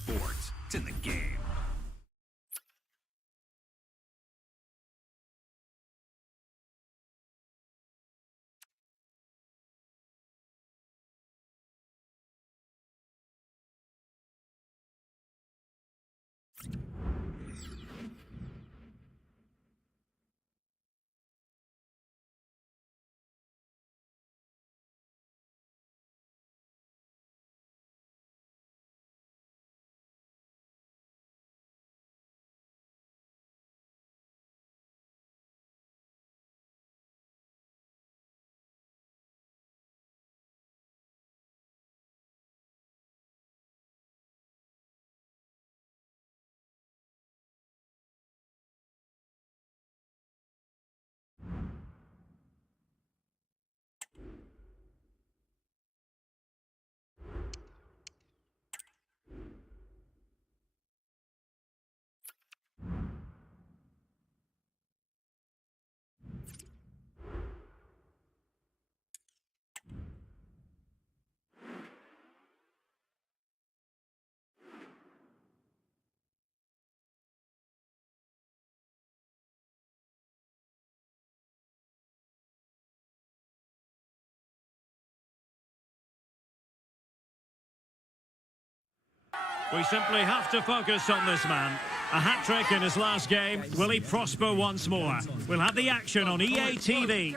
sports. It's in the game. We simply have to focus on this man. A hat-trick in his last game. Will he prosper once more? We'll have the action on ATVI.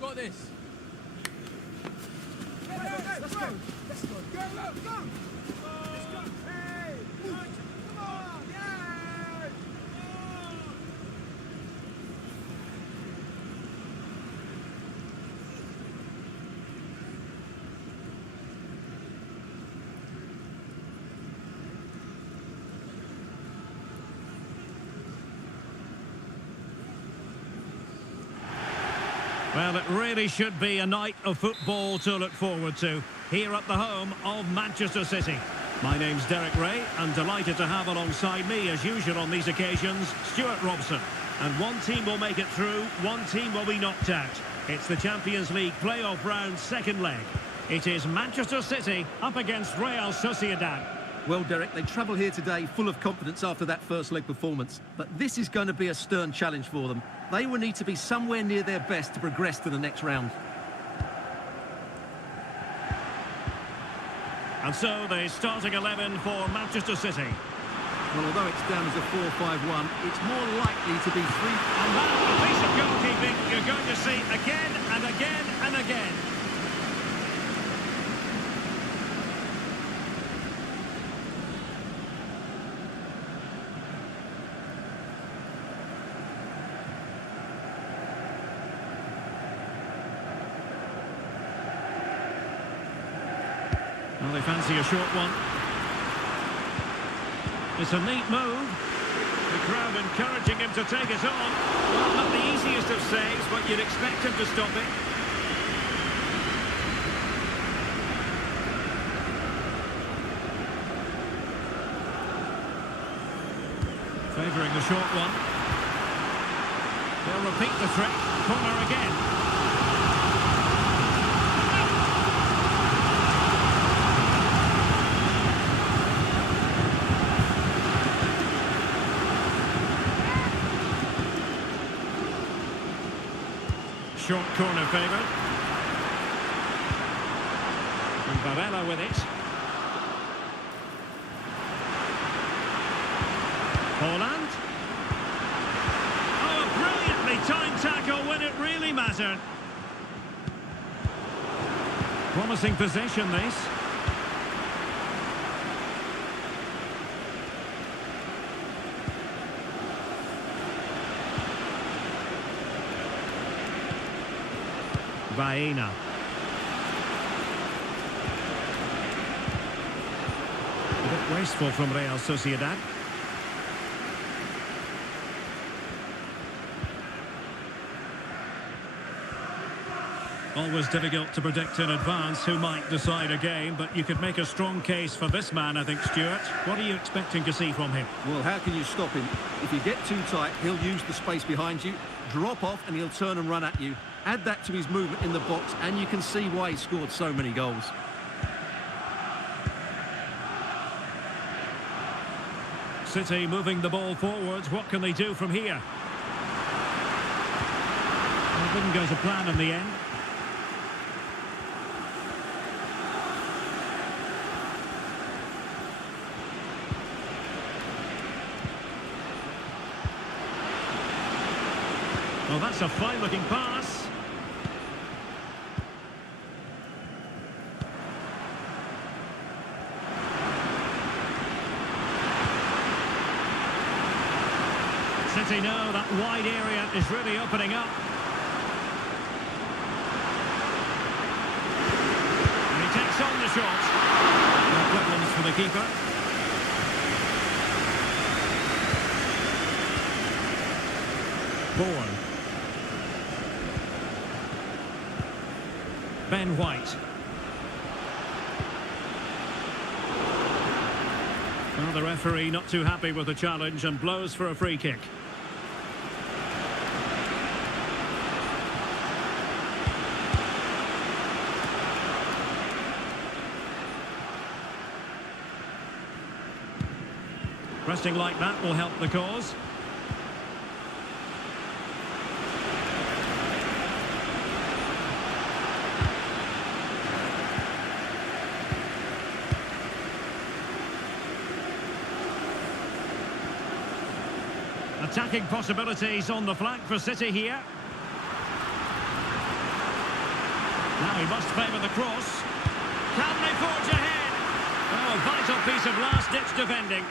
Got this. Let's go. Let's go. Go, go, go. Let's go. Hey, come on. Yeah. Well, it really should be a night of football to look forward to here at the home of Manchester City. My name's Derek Ray, and delighted to have alongside me, as usual on these occasions, Stuart Robson. And one team will make it through, one team will be knocked out. It's the Champions League playoff round second leg. It is Manchester City up against Real Sociedad. Well, Derek, they travel here today full of confidence after that first leg performance. But this is going to be a stern challenge for them. They will need to be somewhere near their best to progress to the next round. And so the starting 11 for Manchester City. Well, although it's down as a 4-5-1, it's more likely to be 3... And that, a piece of goalkeeping you're going to see again and again and again. Well, they fancy a short one. It's a neat move. The crowd encouraging him to take it on. Well, not the easiest of saves, but you'd expect him to stop it. Favouring the short one. They'll repeat the trick. Corner again. Short corner favoured. And Varela with it. Holland. Oh, a brilliantly timed tackle when it really mattered. Promising possession, this. Baena. A bit wasteful from Real Sociedad. Always difficult to predict in advance who might decide a game, but you could make a strong case for this man, I think, Stuart. What are you expecting to see from him? Well, how can you stop him? If you get too tight, he'll use the space behind you, drop off, and he'll turn and run at you. Add that to his movement in the box, and you can see why he scored so many goals. City moving the ball forwards. What can they do from here? Well, it didn't go to plan in the end. Well, that's a fine-looking pass. City know that wide area is really opening up. And he takes on the shot. No problems for the keeper. Bourne. Ben White. Well, the referee not too happy with the challenge and blows for a free kick. Pressing like that will help the cause. Attacking possibilities on the flank for City here. Now he must favour the cross. Can they forge ahead? Oh, a vital piece of last-ditch defending.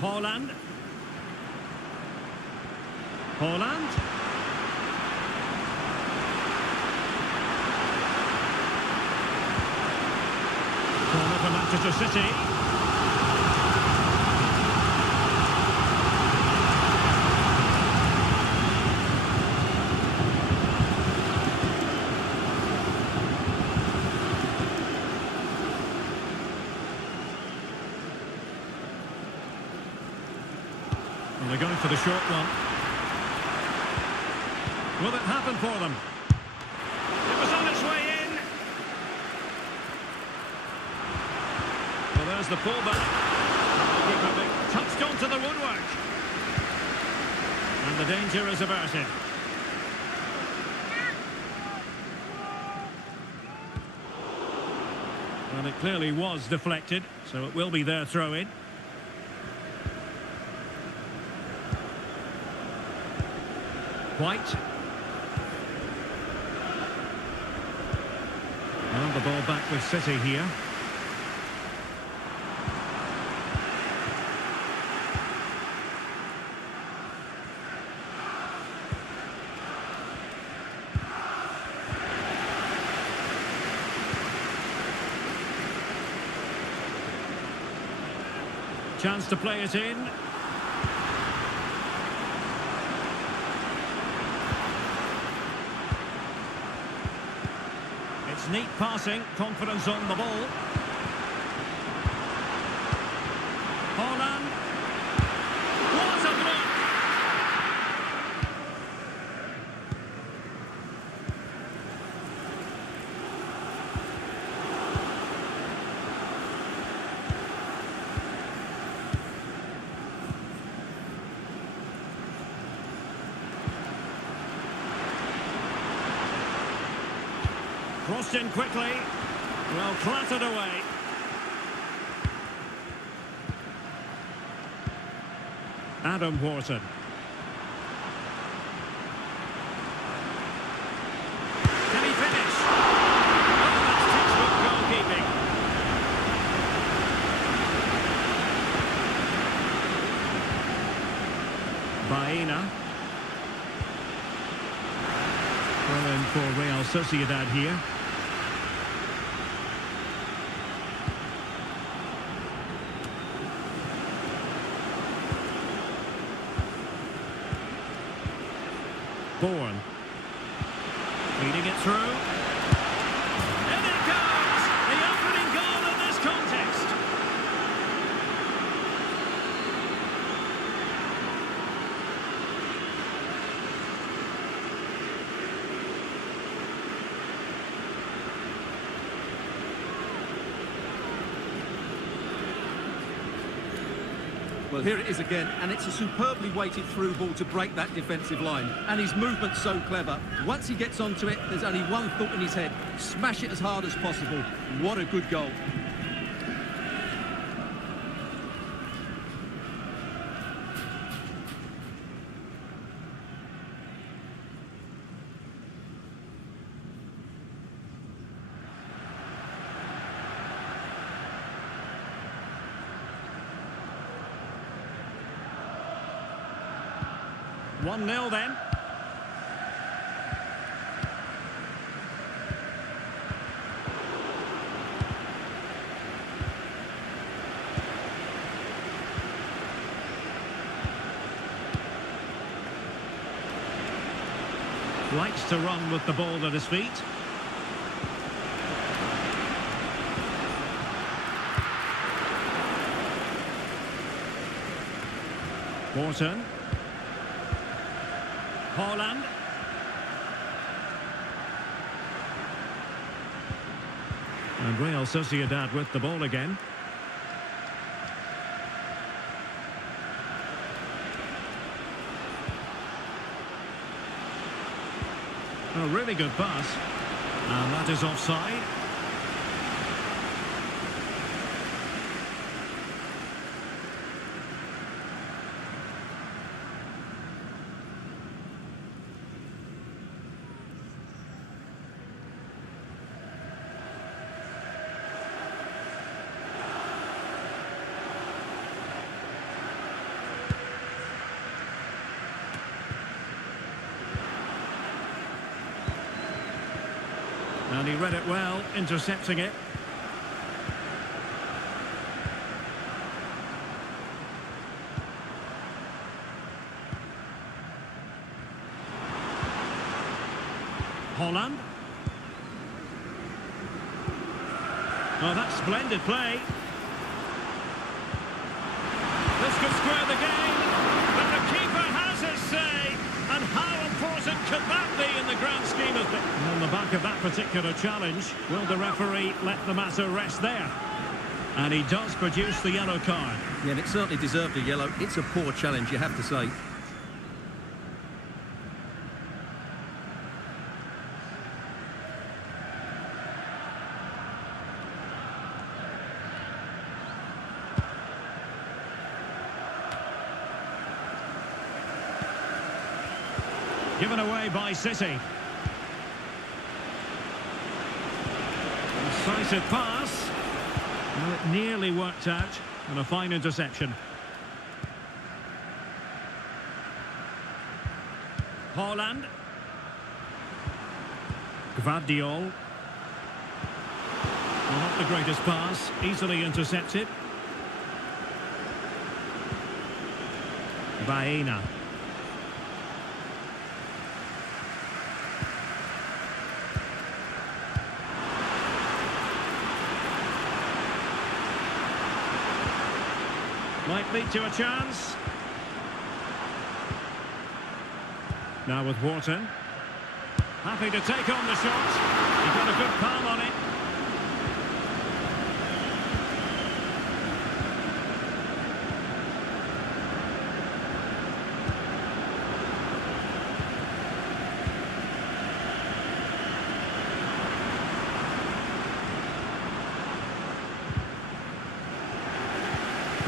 Holland. Holland. Corner for Manchester City. Well, they're going for the short one. Will it happen for them? It was on its way in. Well, there's the pullback. Touched onto the woodwork. And the danger is averted. Well, it clearly was deflected, so it will be their throw-in. White. Well, the ball back with City here. Chance to play it in. It's neat passing, confidence on the ball. Holland. What a block! Crossed in quickly. Well, clattered away. Adam Wharton. Can he finish? Oh, that's textbook goalkeeping. Baena. Well in for Real Sociedad here. Bourne. Feeding it through. And it goes! The opening goal in this contest. Well, here it is again, and it's a superbly weighted through ball to break that defensive line. And his movement's so clever. Once he gets onto it, there's only one thought in his head. Smash it as hard as possible. What a good goal. One 0 then. Likes to run with the ball at his feet. Wharton. Holland. And Real Sociedad with the ball again. A really good pass. And that is offside. And he read it well, intercepting it. Holland. Oh, that's splendid play. This could square the game, but the keeper has his say. And how important could that be in the grand scheme of things? On the back of that particular challenge, will the referee let the matter rest there? And he does produce the yellow card. Yeah, and it certainly deserved a yellow. It's a poor challenge, you have to say. Given away by City. Decisive pass. Well, it nearly worked out, and a fine interception. Holland. Gvardiol. Well, not the greatest pass, easily intercepted. Baena. Might lead to a chance. Now with Wharton. Happy to take on the shot. He got a good palm on it.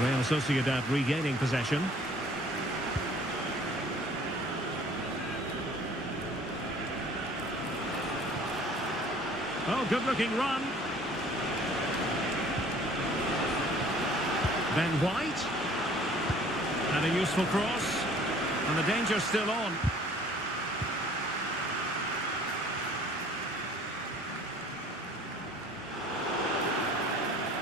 Real Sociedad regaining possession. Oh, good-looking run. Ben White. And a useful cross. And the danger's still on.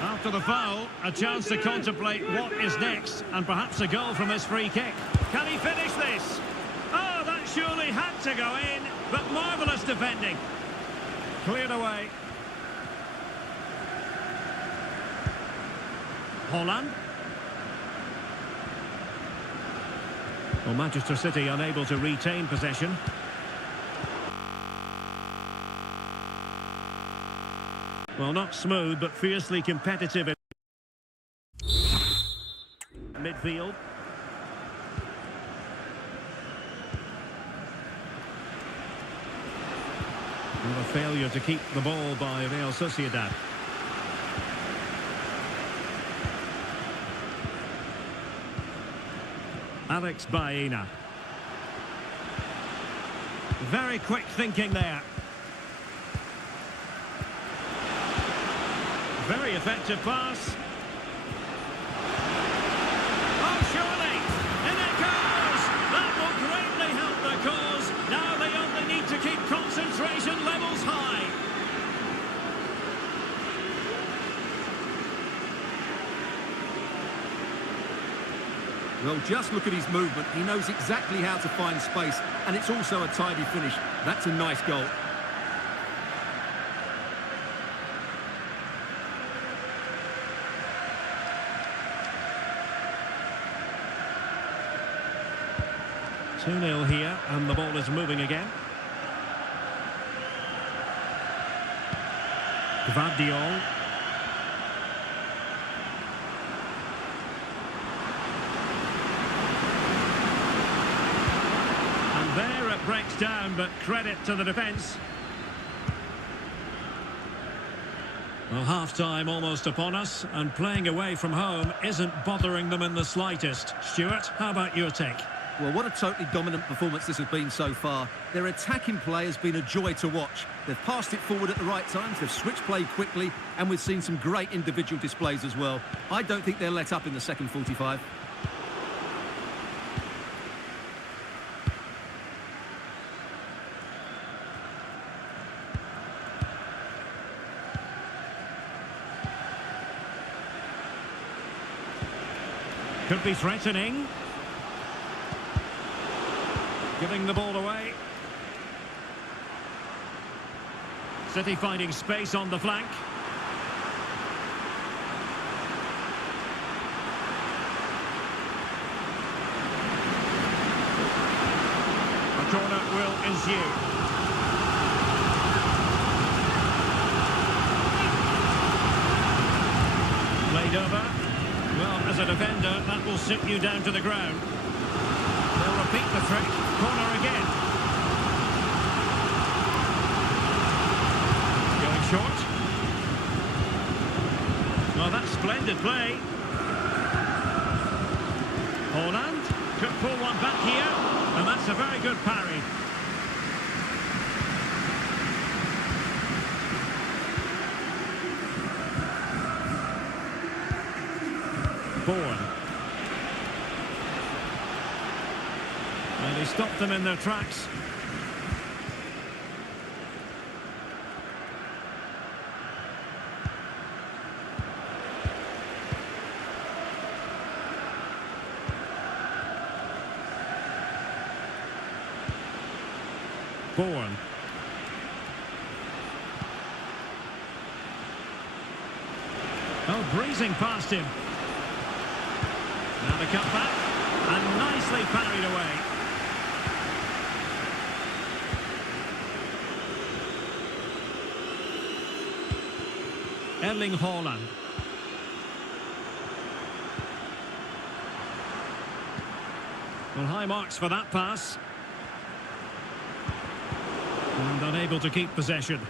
After the foul, a chance to contemplate what is next, and perhaps a goal from this free kick. Can he finish this? Oh, that surely had to go in, but marvellous defending. Cleared away. Holland. Well, Manchester City unable to retain possession. Well, not smooth, but fiercely competitive in midfield. midfield. And a failure to keep the ball by Real Sociedad. Alex Baena. Very quick thinking there. Very effective pass. Oh, surely! In it goes! That will greatly help the cause. Now they only need to keep concentration levels high. Well, just look at his movement. He knows exactly how to find space, and it's also a tidy finish. That's a nice goal. Two 2-0 here, and the ball is moving again. Gvardiol. And there it breaks down, but credit to the defence. Well, half-time almost upon us, and playing away from home isn't bothering them in the slightest. Stuart, how about your take? Well, what a totally dominant performance this has been so far. Their attacking play has been a joy to watch. They've passed it forward at the right times, they've switched play quickly, and we've seen some great individual displays as well. I don't think they'll let up in the second 45. Could be threatening. Giving the ball away. City finding space on the flank. A corner will ensue. Played over. Well, as a defender, that will sit you down to the ground. They'll repeat the trick. Corner again. Going short. Well, that's splendid play. Holland could pull one back here, and that's a very good parry. Bourne. And he stopped them in their tracks. Bourne. Oh, breezing past him. Now the cutback, and nicely parried away. Erling Haaland. Well, high marks for that pass. And unable to keep possession.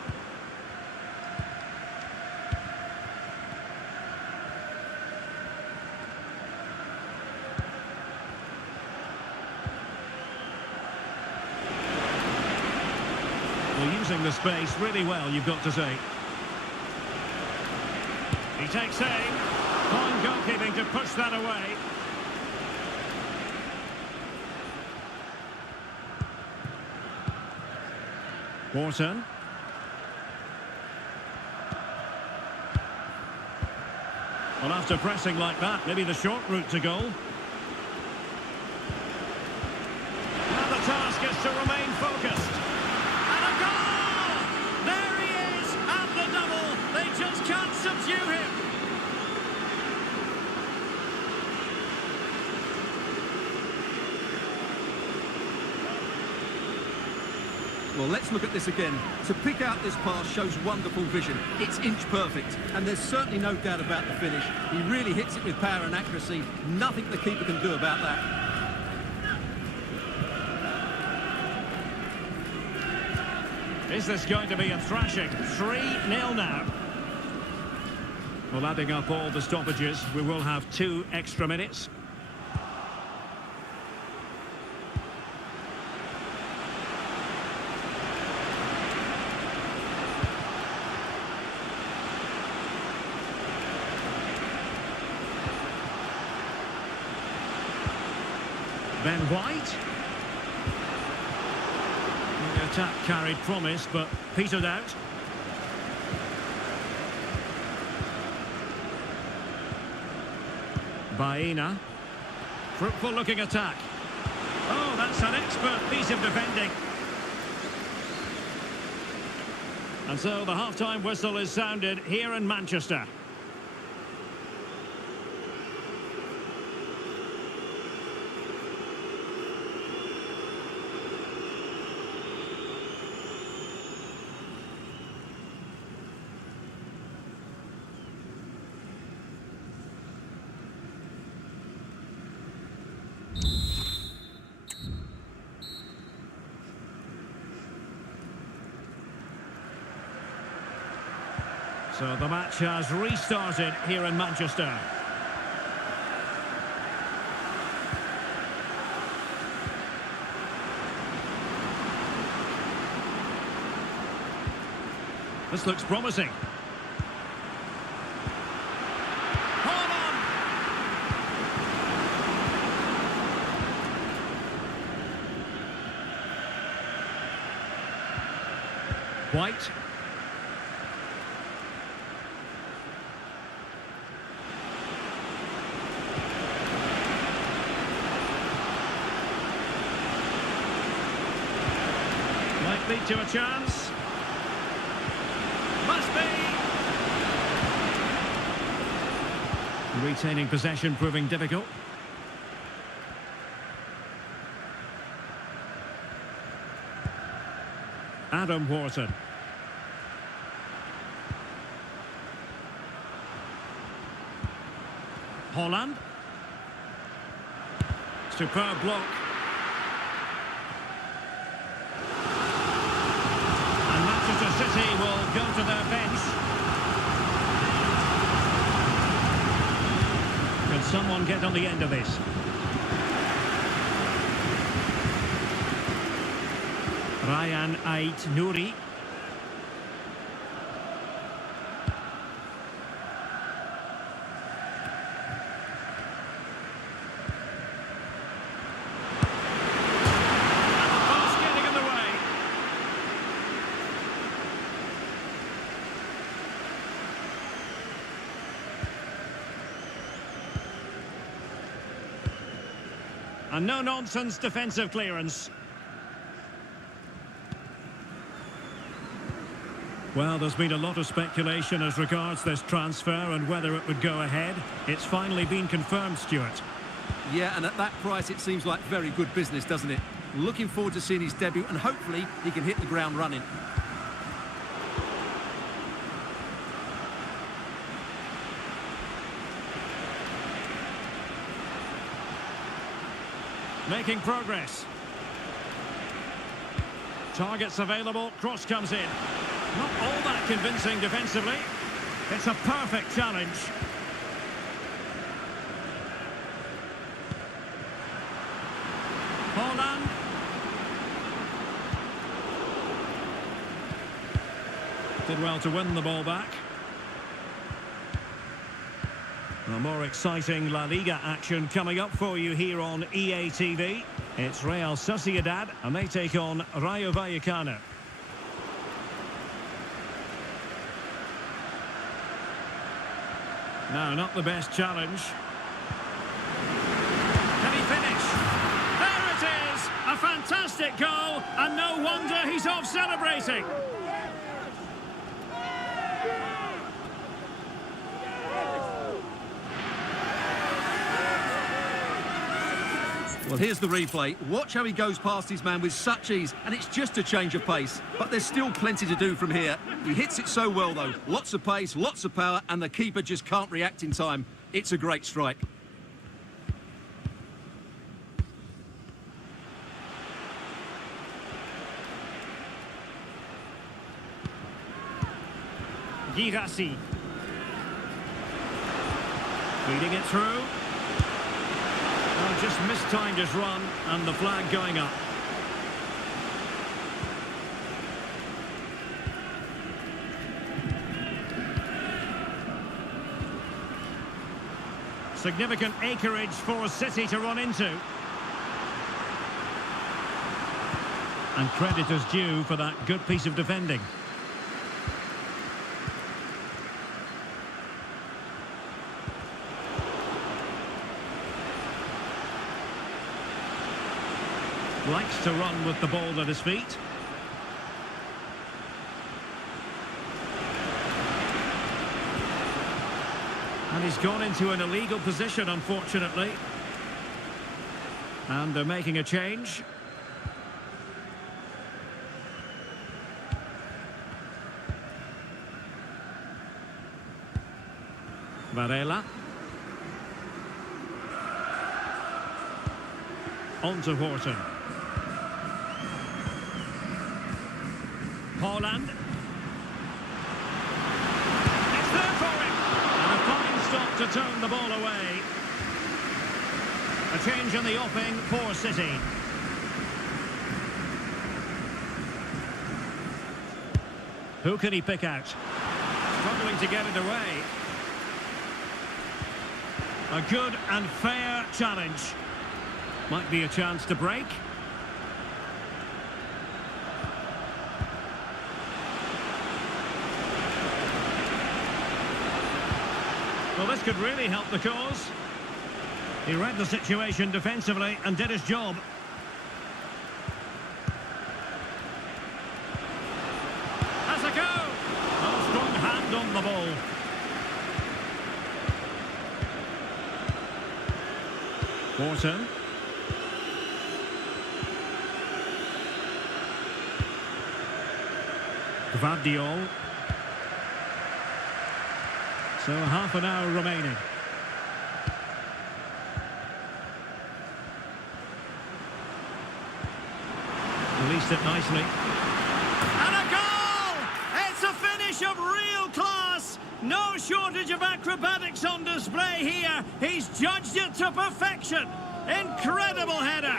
Well, using the space really well, you've got to say. He takes aim. Fine goalkeeping to push that away. Wharton. Well, after pressing like that, maybe the short route to goal. Now the task is to remain focused. And a goal! There he is! And the double! They just can't subdue him! Well, let's look at this again. To pick out this pass shows wonderful vision. It's inch perfect, and there's certainly no doubt about the finish. He really hits it with power and accuracy. Nothing the keeper can do about that. Is this going to be a thrashing? 3-0 now. Well, adding up all the stoppages, we will have 2 extra minutes. Ben White. The attack carried promise, but petered out. Baena. Fruitful looking attack. Oh, that's an expert piece of defending. And so the half-time whistle is sounded here in Manchester. So the match has restarted here in Manchester. This looks promising. Hold on! White. Might lead to a chance. Must be. Retaining possession proving difficult. Adam Wharton. Holland. Superb block. And Manchester City will go to their bench. Can someone get on the end of this? Ryan Ait Nouri. And no-nonsense defensive clearance. Well, there's been a lot of speculation as regards this transfer and whether it would go ahead. It's finally been confirmed, Stuart. Yeah, and at that price it seems like very good business, doesn't it? Looking forward to seeing his debut, and hopefully he can hit the ground running. Making progress. Targets available, cross comes in. Not all that convincing defensively. It's a perfect challenge. Holland. Did well to win the ball back. A more exciting La Liga action coming up for you here on ATVI. It's Real Sociedad, and they take on Rayo Vallecano. No, not the best challenge. Can he finish? There it is! A fantastic goal, and no wonder he's off celebrating. Well, here's the replay. Watch how he goes past his man with such ease, and it's just a change of pace. But there's still plenty to do from here. He hits it so well, though. Lots of pace, lots of power, and the keeper just can't react in time. It's a great strike. Girassi. Feeding it through. Oh, just mistimed his run, and the flag going up. Significant acreage for City to run into. And credit is due for that good piece of defending. Likes to run with the ball at his feet. And he's gone into an illegal position, unfortunately. And they're making a change. Varela. On to Horton. Haaland. It's there for him. And a fine stop to turn the ball away. A change in the offing for City. Who can he pick out? Struggling to get it away. A good and fair challenge. Might be a chance to break. Well, this could really help the cause. He read the situation defensively and did his job. Has a go! A strong hand on the ball. Horton. Gvardiol. So half an hour remaining. Released it nicely. And a goal! It's a finish of real class. No shortage of acrobatics on display here. He's judged it to perfection. Incredible header.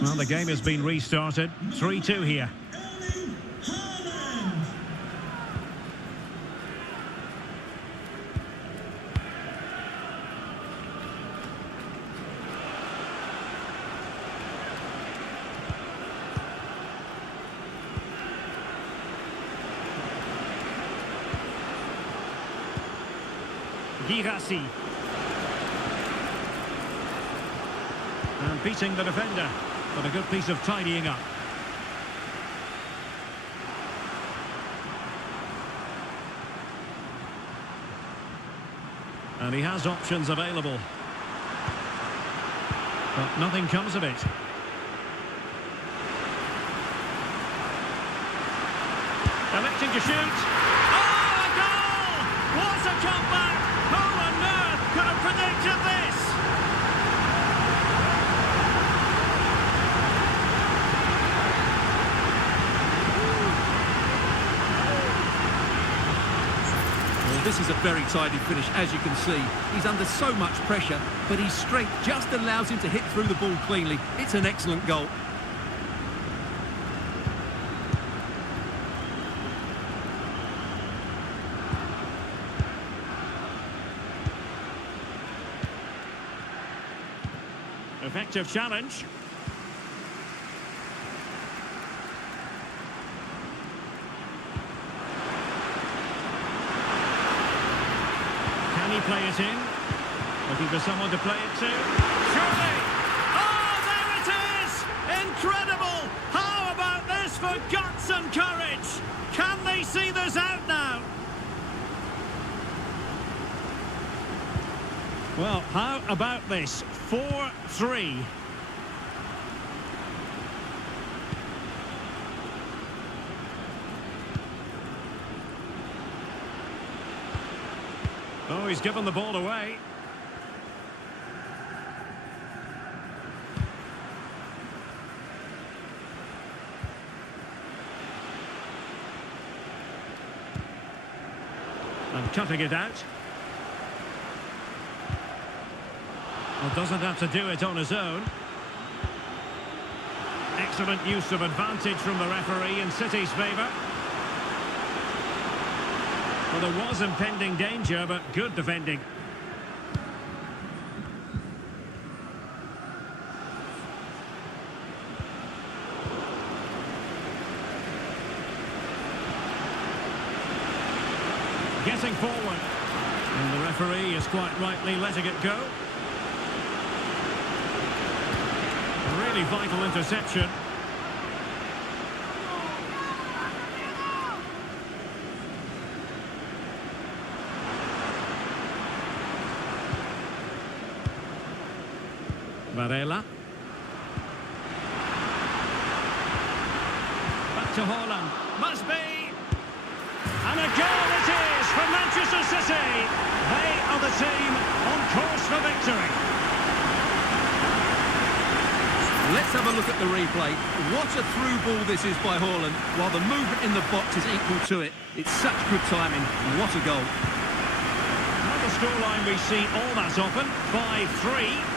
Well, the game has been restarted. 3-2 here. Girassi. And beating the defender. But a good piece of tidying up. And he has options available. But nothing comes of it. Electing to shoot. Oh, a goal! What a comeback! Who on earth could have predicted this? This is a very tidy finish, as you can see. He's under so much pressure, but his strength just allows him to hit through the ball cleanly. It's an excellent goal. Effective challenge. Play it in. Looking for someone to play it to. Surely! Oh, there it is! Incredible! How about this for guts and courage. Can they see this out now? Well, how about this? 4-3. Oh, he's given the ball away. And cutting it out. Well, doesn't have to do it on his own. Excellent use of advantage from the referee in City's favour. Well, there was impending danger, but good defending. Getting forward. And the referee is quite rightly letting it go. A really vital interception. Varela. Back to Haaland. Must be. And a goal it is for Manchester City. They are the team on course for victory. Let's have a look at the replay. What a through ball this is by Haaland, while the movement in the box is equal to it. It's such good timing. What a goal. Not the scoreline we see all that often. 5-3.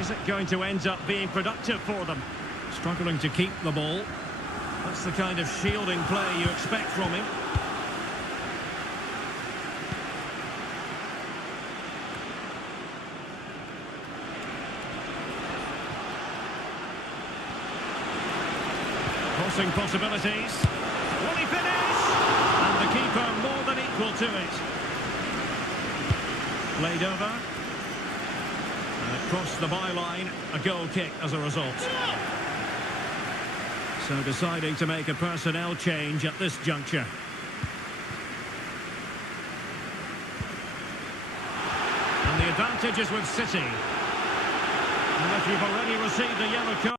Is it going to end up being productive for them? Struggling to keep the ball. That's the kind of shielding play you expect from him. Crossing possibilities. Will he finish? And the keeper more than equal to it. Played over. Across the byline, a goal kick as a result. So deciding to make a personnel change at this juncture. And the advantage is with City. And if you've already received a yellow card...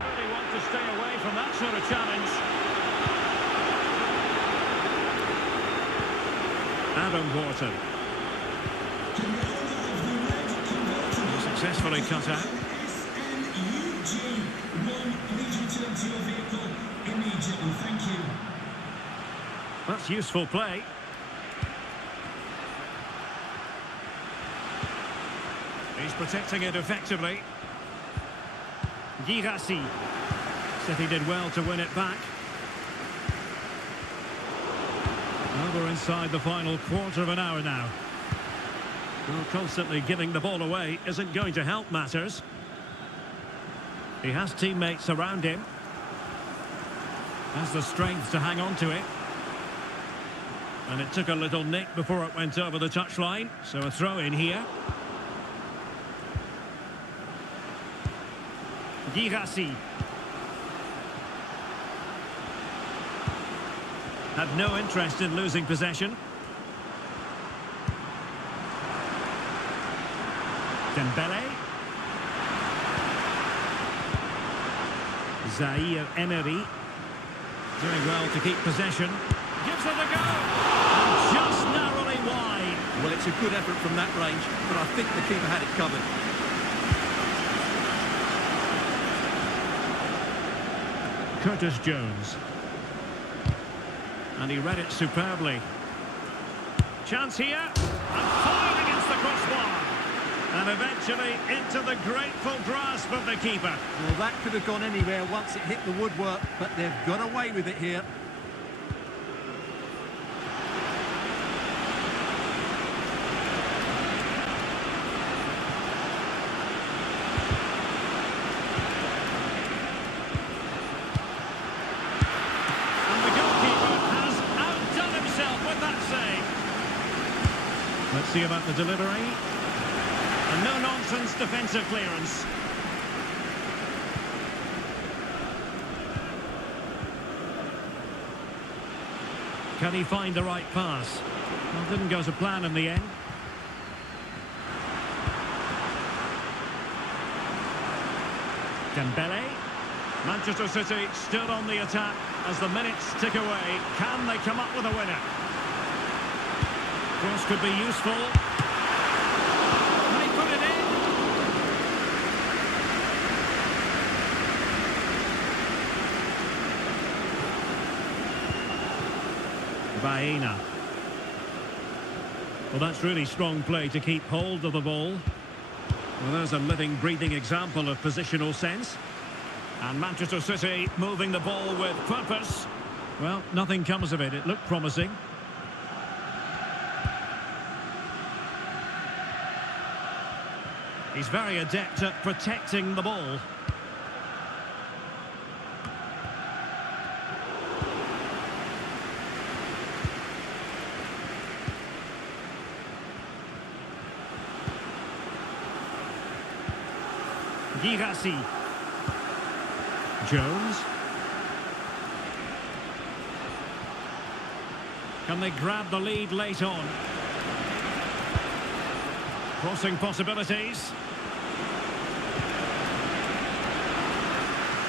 Really want to stay away from that sort of challenge. Adam Wharton. Successfully cut out. That's useful play. He's protecting it effectively. Girassi. City did well to win it back. Well, we're inside the final quarter of an hour now. Well, constantly giving the ball away isn't going to help matters. He has teammates around him. Has the strength to hang on to it. And it took a little nick before it went over the touchline. So a throw in here. Girassi. Had no interest in losing possession. Dembele. Zaire Emery. Doing well to keep possession. Gives it a go. And just narrowly wide. Well, it's a good effort from that range, but I think the keeper had it covered. Curtis Jones. And he read it superbly. Chance here. And fired against the crossbar. And eventually into the grateful grasp of the keeper. Well, that could have gone anywhere once it hit the woodwork, but they've got away with it here. Let's see about the delivery. A no-nonsense defensive clearance. Can he find the right pass? Well, didn't go to plan in the end. Dembele. Manchester City still on the attack as the minutes tick away. Can they come up with a winner? Cross could be useful. Can he put it in? Baena. Well, that's really strong play to keep hold of the ball. Well, there's a living, breathing example of positional sense. And Manchester City moving the ball with purpose. Well, nothing comes of it. It looked promising. He's very adept at protecting the ball. Girassi. Jones. Can they grab the lead late on? Crossing possibilities.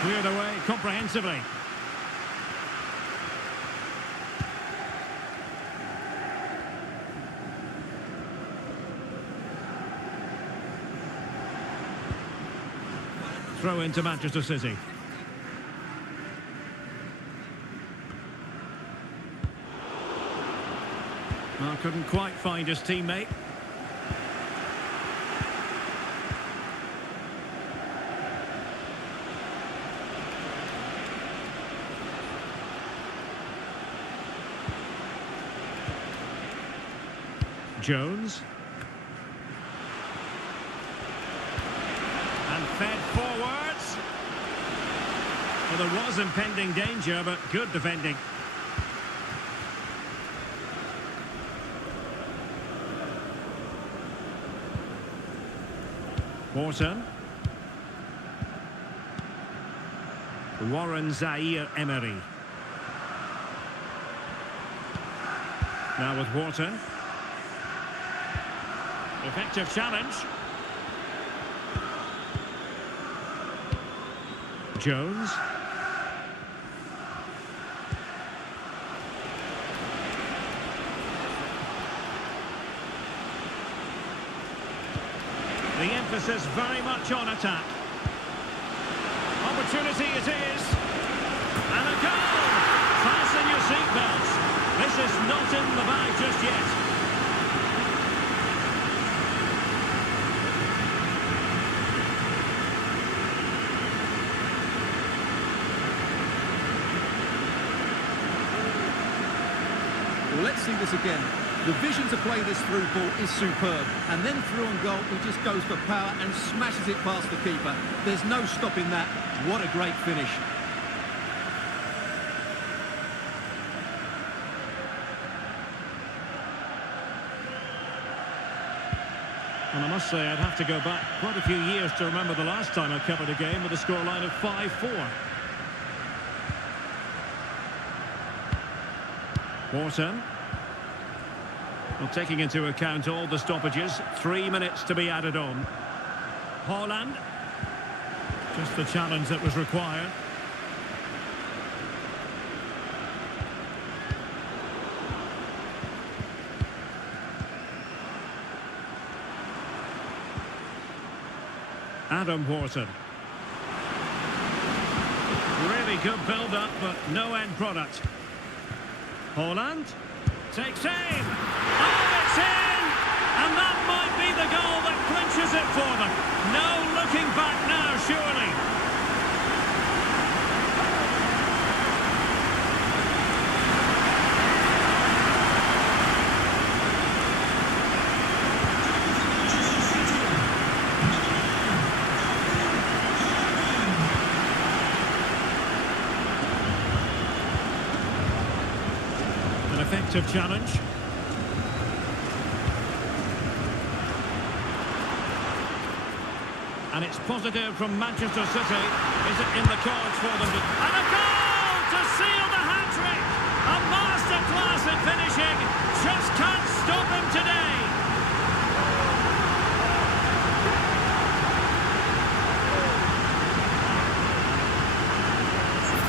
Cleared away comprehensively. Throw into Manchester City. Well, couldn't quite find his teammate. Jones. And fed forwards. Well, there was impending danger, but good defending. Morton. Warren Zaire-Emery. Now with Wharton. Effective challenge. Jones. The emphasis very much on attack. Opportunity it is. And a goal! Fasten your seatbelts. This is not in the bag just yet. Well, let's see this again. The vision to play this through ball is superb. And then through on goal, he just goes for power and smashes it past the keeper. There's no stopping that. What a great finish. And I must say, I'd have to go back quite a few years to remember the last time I covered a game with a scoreline of 5-4. Wharton. Well, taking into account all the stoppages, 3 minutes to be added on. Haaland. Just the challenge that was required. Adam Wharton. Really good build-up, but no end product. Haaland takes aim. Oh, it's in! And that might be the goal that clinches it for them. No looking back now, surely. An effective challenge. And it's positive from Manchester City. Is it in the cards for them? And a goal to seal the hat-trick! A masterclass in finishing. Just can't stop him today.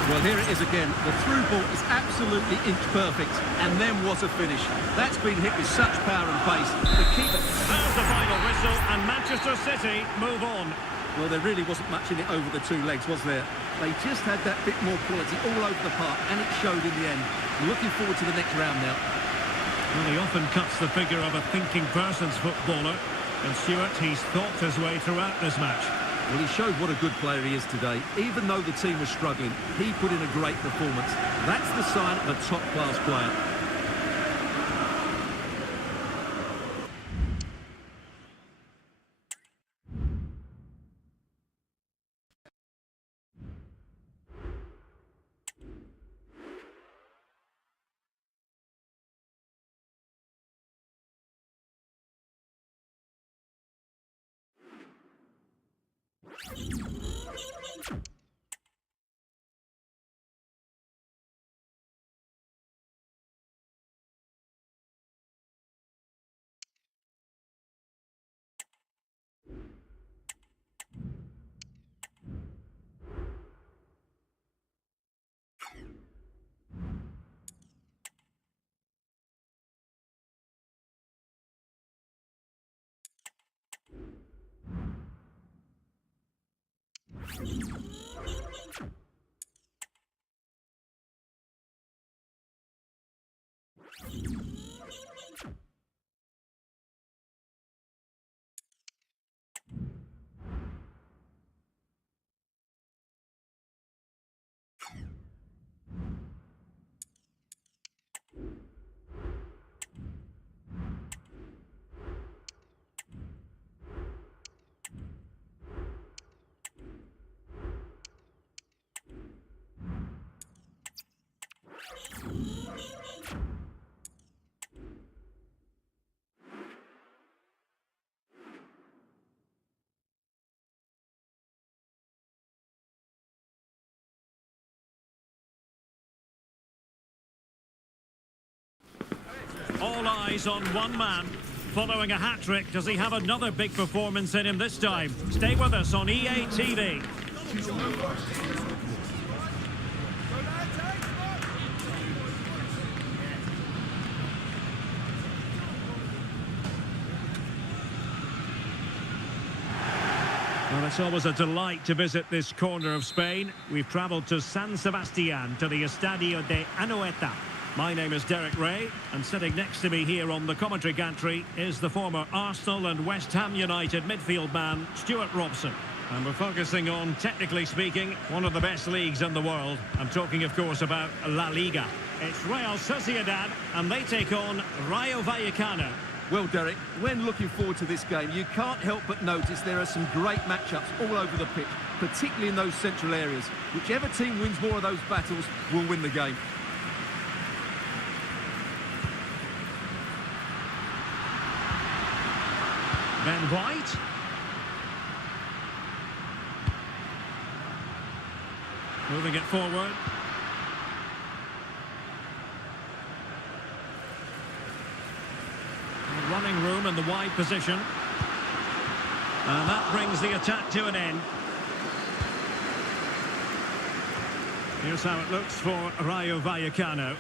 Well, here it is again. The through ball is absolutely inch perfect. And then what a finish. That's been hit with such power and pace. The keeper... There's the final whistle, and Manchester City move on. Well, there really wasn't much in it over the two legs, was there? They just had that bit more quality all over the park, and it showed in the end. Looking forward to the next round now. Well, he often cuts the figure of a thinking person's footballer. And Stuart, he's thought his way throughout this match. Well, he showed what a good player he is today. Even though the team was struggling, he put in a great performance. That's the sign of a top-class player. All eyes on one man. Following a hat-trick, does he have another big performance in him this time? Stay with us on ATVI. Well, it's always a delight to visit this corner of Spain. We've travelled to San Sebastián, to the Estadio de Anoeta. My name is Derek Ray, and sitting next to me here on the commentary gantry is the former Arsenal and West Ham United midfield man, Stuart Robson. And we're focusing on, technically speaking, one of the best leagues in the world. I'm talking, of course, about La Liga. It's Real Sociedad, and they take on Rayo Vallecano. Well, Derek, when looking forward to this game, you can't help but notice there are some great matchups all over the pitch, particularly in those central areas. Whichever team wins more of those battles will win the game. Ben White. Moving it forward. Running room in the wide position. And that brings the attack to an end. Here's how it looks for Rayo Vallecano.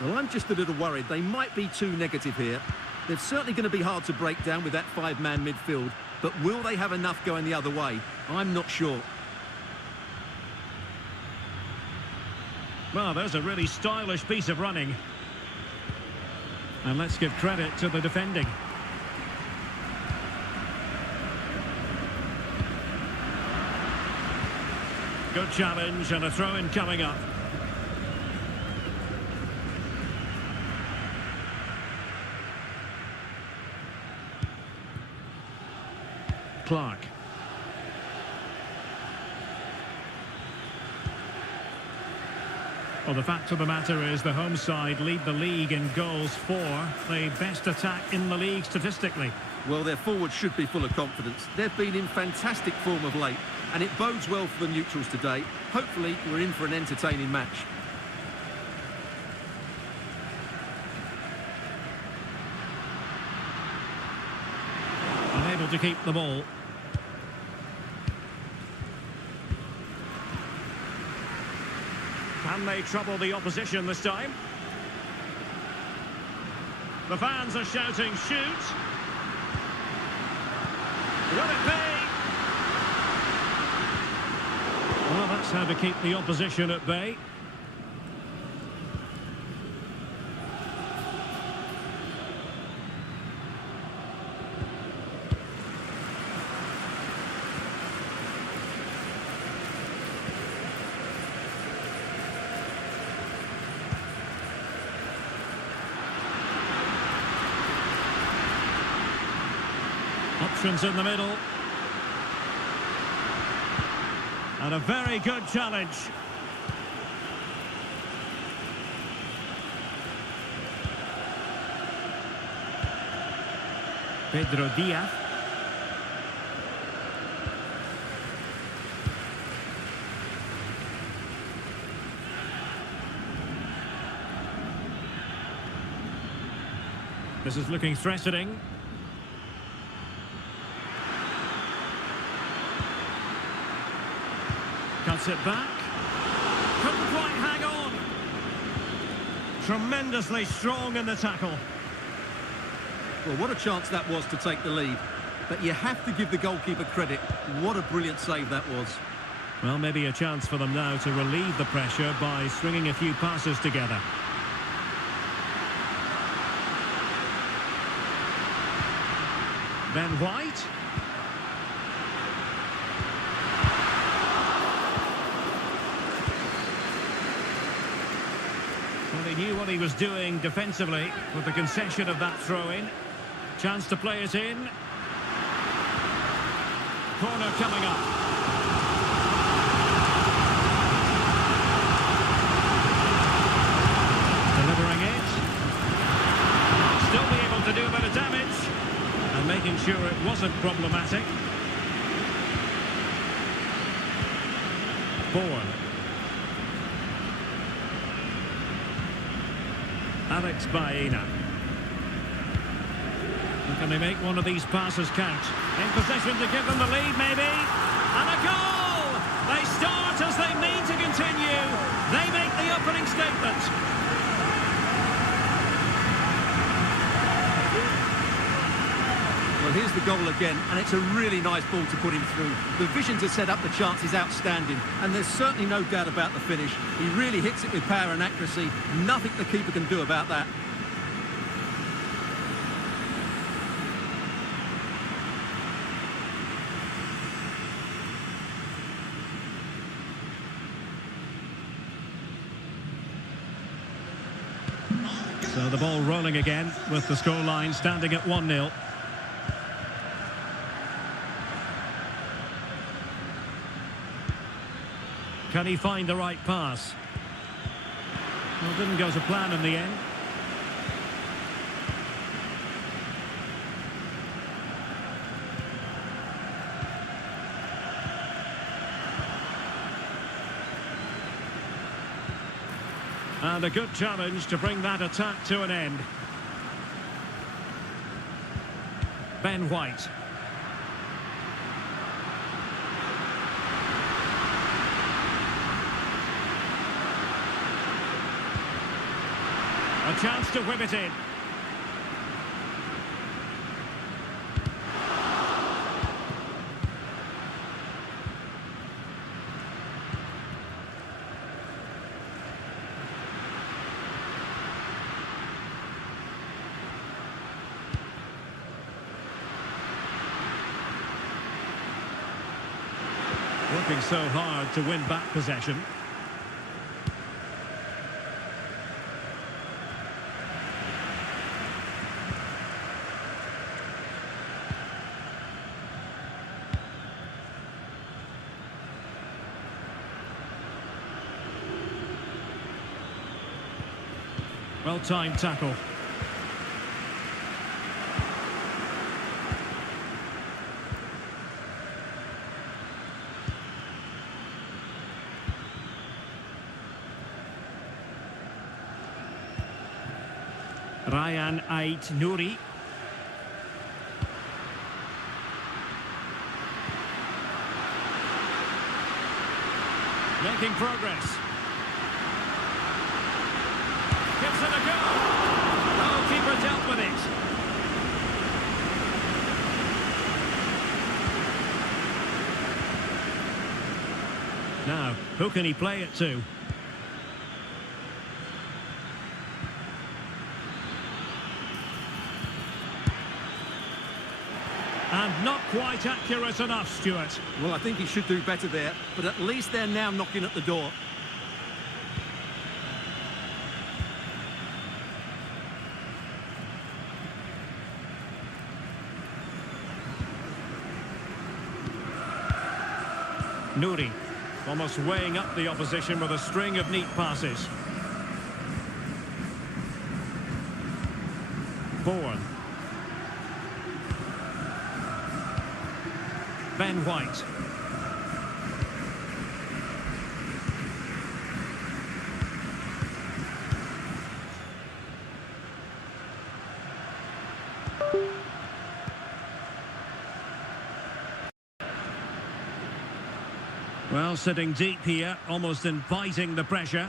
Well, I'm just a little worried. They might be too negative here. They're certainly going to be hard to break down with that five-man midfield. But will they have enough going the other way? I'm not sure. Well, there's a really stylish piece of running. And let's give credit to the defending. Good challenge and a throw-in coming up. Clark. Well, the fact of the matter is the home side lead the league in goals for, the best attack in the league statistically. Well, their forwards should be full of confidence. They've been in fantastic form of late, and it bodes well for the neutrals today. Hopefully, we're in for an entertaining match. Unable to keep the ball. Can they trouble the opposition this time? The fans are shouting, shoot! Will it be? Well, that's how to keep the opposition at bay. Options in the middle. And a very good challenge. Pedro Diaz. This is looking threatening. Cuts it back. Couldn't quite hang on. Tremendously strong in the tackle. Well, what a chance that was to take the lead. But you have to give the goalkeeper credit. What a brilliant save that was. Well, maybe a chance for them now to relieve the pressure by stringing a few passes together. Ben White. Well, he knew what he was doing defensively with the concession of that throw-in. Chance to play it in. Corner coming up. Delivering it. Still be able to do a bit of damage. And making sure it wasn't problematic. Bourne. Alex Baena. Can they make one of these passes count? In possession to give them the lead, maybe. And a goal! They start as they mean to continue. They make the opening statement. Well, here's the goal again, and it's a really nice ball to put him through. The vision to set up the chance is outstanding, and there's certainly no doubt about the finish. He really hits it with power and accuracy. Nothing the keeper can do about that. So the ball rolling again with the scoreline standing at 1-0. Can he find the right pass? Well, didn't go to plan in the end. And a good challenge to bring that attack to an end. Ben White. A chance to whip it in. Working so hard to win back possession. Well-timed tackle. Ryan Ait Nouri. Making progress. Gives it a go. Oh, keeper dealt with it. Now, who can he play it to? And not quite accurate enough, Stuart. Well, I think he should do better there, but at least they're now knocking at the door. Nouri, almost weighing up the opposition with a string of neat passes. Bourne. Ben White. Well, sitting deep here, almost inviting the pressure.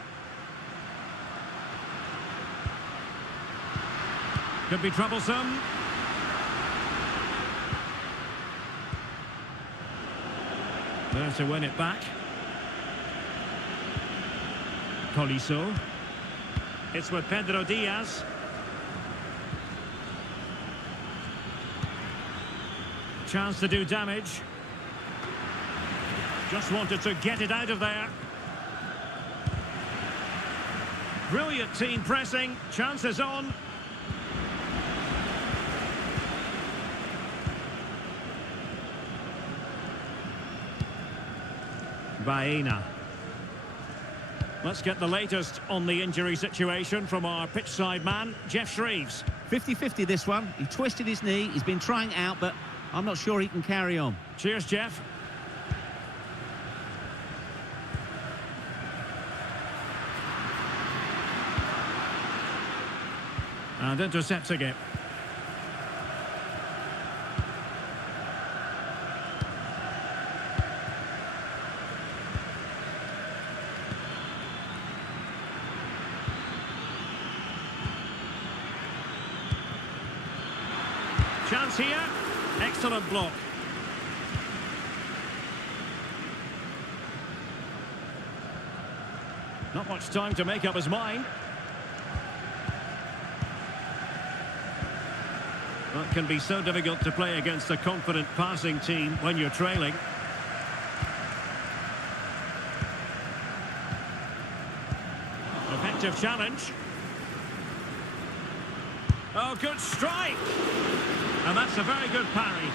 Could be troublesome. There to win it back. Colisso. It's with Pedro Diaz. Chance to do damage. Just wanted to get it out of there. Brilliant team pressing. Chances on. Baena. Let's get the latest on the injury situation from our pitchside man, Jeff Shreves. 50-50 this one. He twisted his knee. He's been trying it out, but I'm not sure he can carry on. Cheers, Jeff. And intercepting it. Chance here. Excellent block. Not much time to make up his mind. That can be so difficult to play against a confident passing team when you're trailing. Effective challenge. Oh, good strike! And that's a very good parry.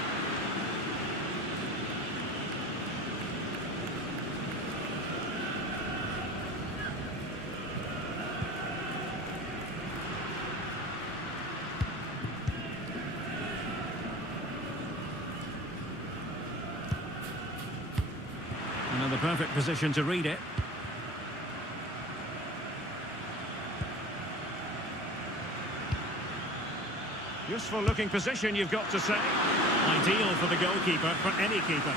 Another perfect position to read it. Useful looking position, you've got to say. Ideal for the goalkeeper, for any keeper.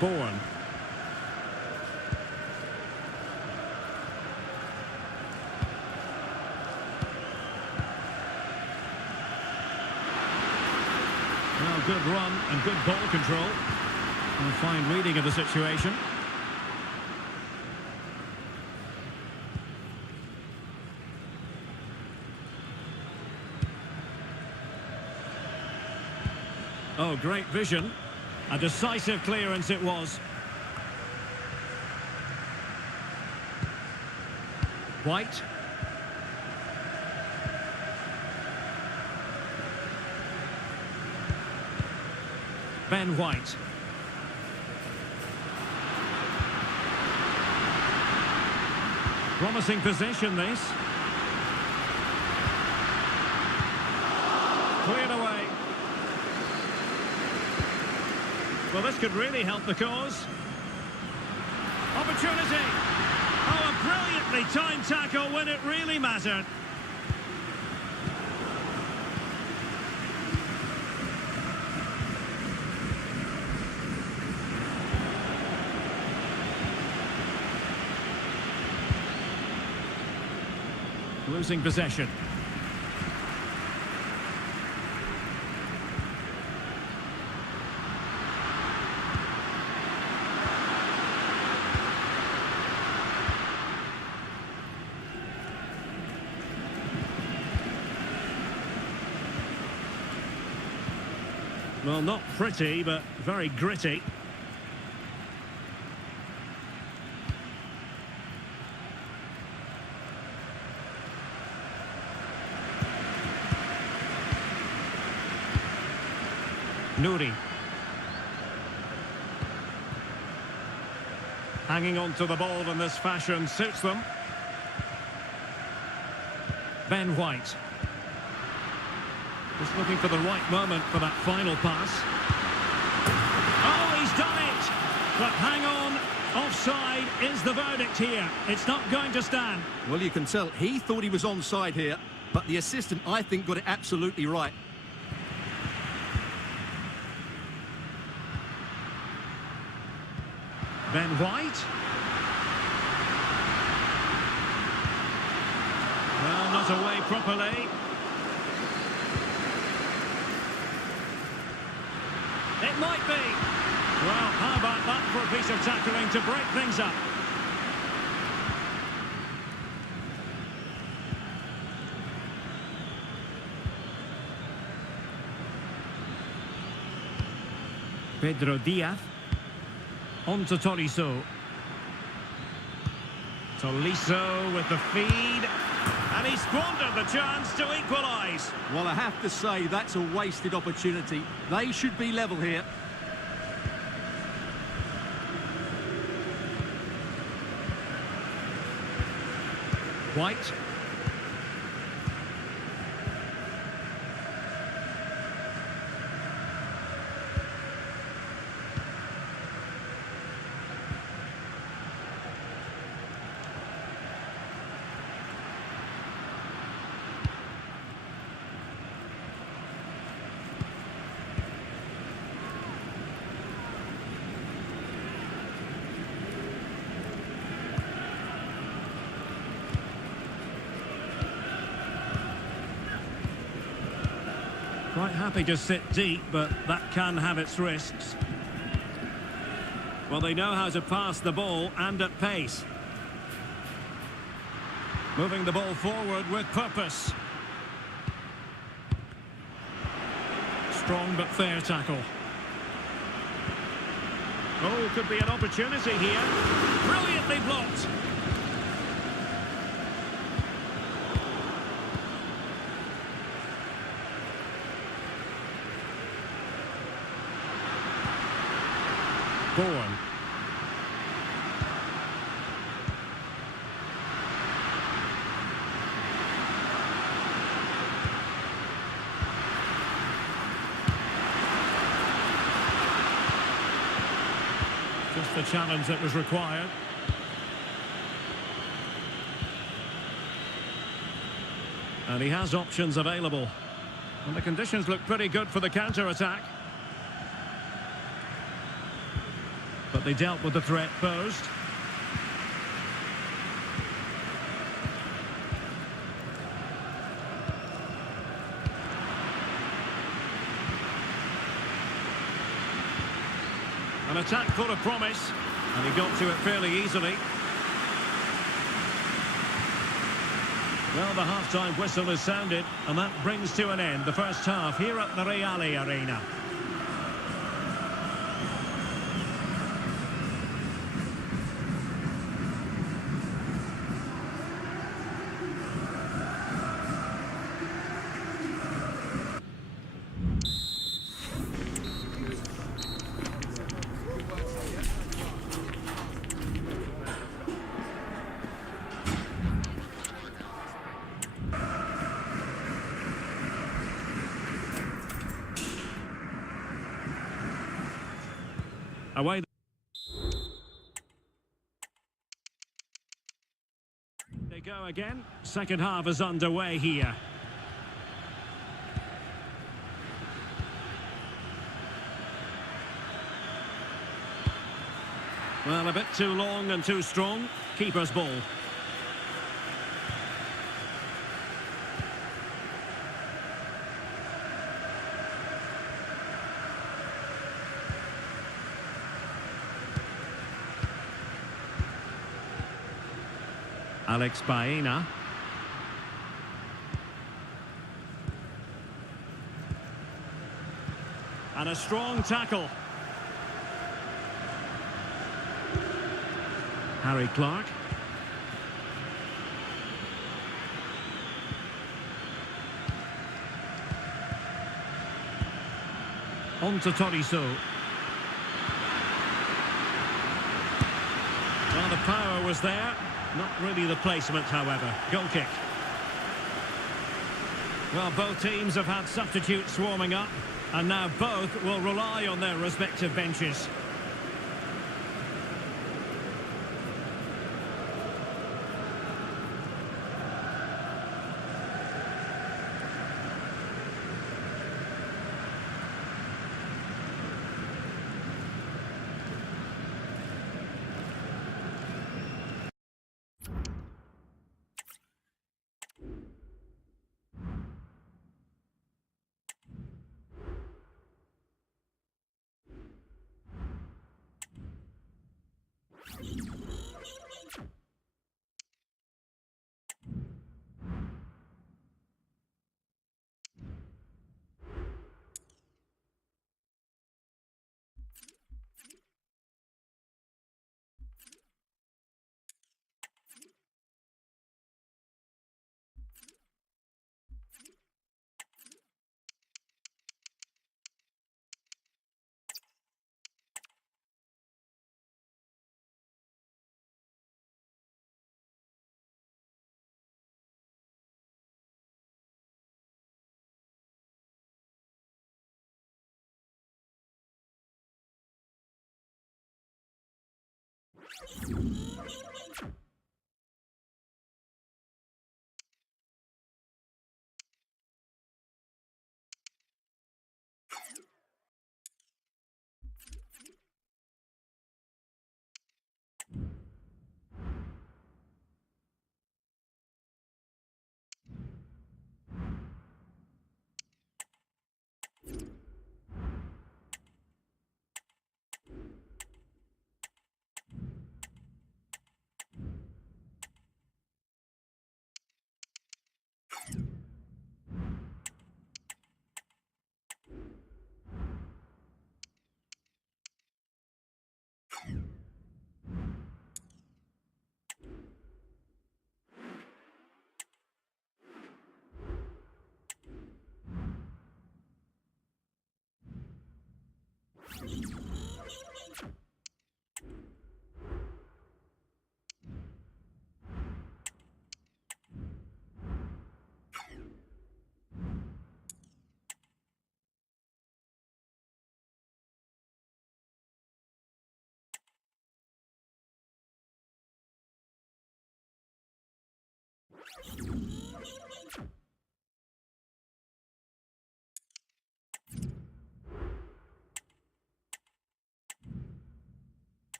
Bourne. Well, good run and good ball control. And a fine reading of the situation. Oh, great vision. A decisive clearance it was. White. Ben White. Promising possession, this. Cleared away. Well, this could really help the cause. Opportunity. Oh, a brilliantly timed tackle when it really mattered. Losing possession. Well, not pretty, but very gritty. Nouri. Hanging on to the ball in this fashion suits them. Ben White. Just looking for the right moment for that final pass. Oh, he's done it! But hang on, offside is the verdict here. It's not going to stand. Well, you can tell he thought he was onside here, but the assistant, I think, got it absolutely right. Ben White. Well, not away properly. It might be. Well, how about that for a piece of tackling to break things up? Pedro Diaz. On to Tolisso. Tolisso with the feed. And he squandered the chance to equalise. Well, I have to say, that's a wasted opportunity. They should be level here. White. Quite happy to sit deep, but that can have its risks. Well, they know how to pass the ball and at pace. Moving the ball forward with purpose. Strong but fair tackle. Oh, could be an opportunity here. Brilliantly blocked. Bourne. Just the challenge that was required. And he has options available. And the conditions look pretty good for the counter-attack. But they dealt with the threat posed. An attack full of promise, and he got to it fairly easily. Well, the half-time whistle is sounded, and that brings to an end the first half here at the Reale Arena. we go again. Second half is underway here. Well, a bit too long and too strong. Keeper's ball. Alex Baena. And a strong tackle. Harry Clark. On to Tolisso. Well, the power was there. Not really the placement, however. Goal kick. Well, both teams have had substitutes swarming up, and now both will rely on their respective benches.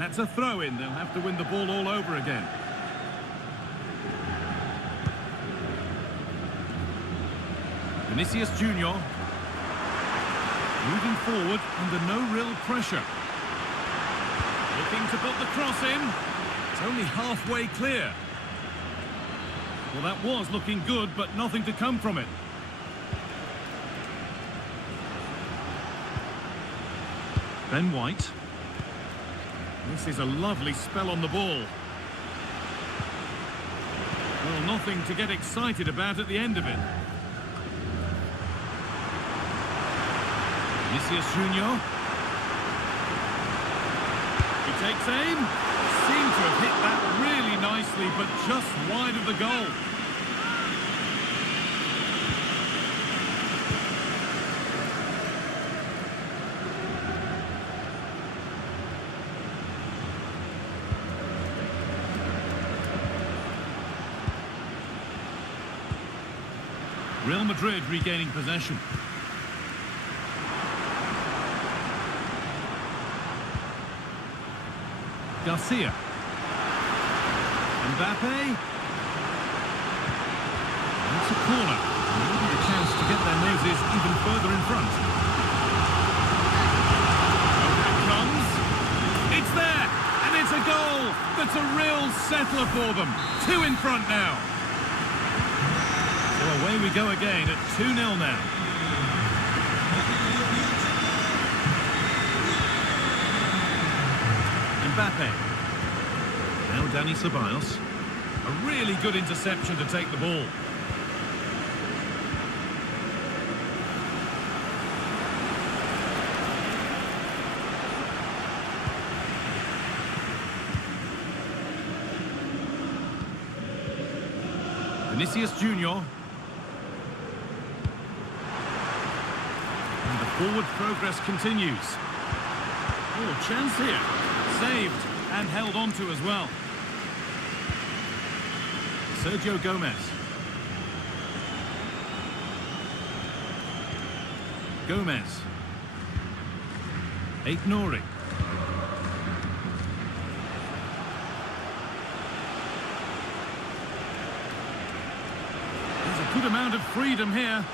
And that's a throw-in. They'll have to win the ball all over again. Vinicius Junior. Moving forward under no real pressure. Looking to put the cross in. It's only halfway clear. Well, that was looking good, but nothing to come from it. Ben White. This is a lovely spell on the ball. Well, nothing to get excited about at the end of it. Vinicius Junior. He takes aim. Seemed to have hit that really nicely, but just wide of the goal. Real Madrid regaining possession. Garcia. Mbappe. That's a corner. Maybe a chance to get their noses even further in front. Over it comes. It's there! And it's a goal! That's a real settler for them. 2 in front now. So away we go again at 2-0 now. Mbappe. Now Dani Ceballos. A really good interception to take the ball. Vinicius Junior. And the forward progress continues. Oh, chance here. Saved and held on to as well. Sergio Gomez. Gomez. Aït-Nouri. There's a good amount of freedom here.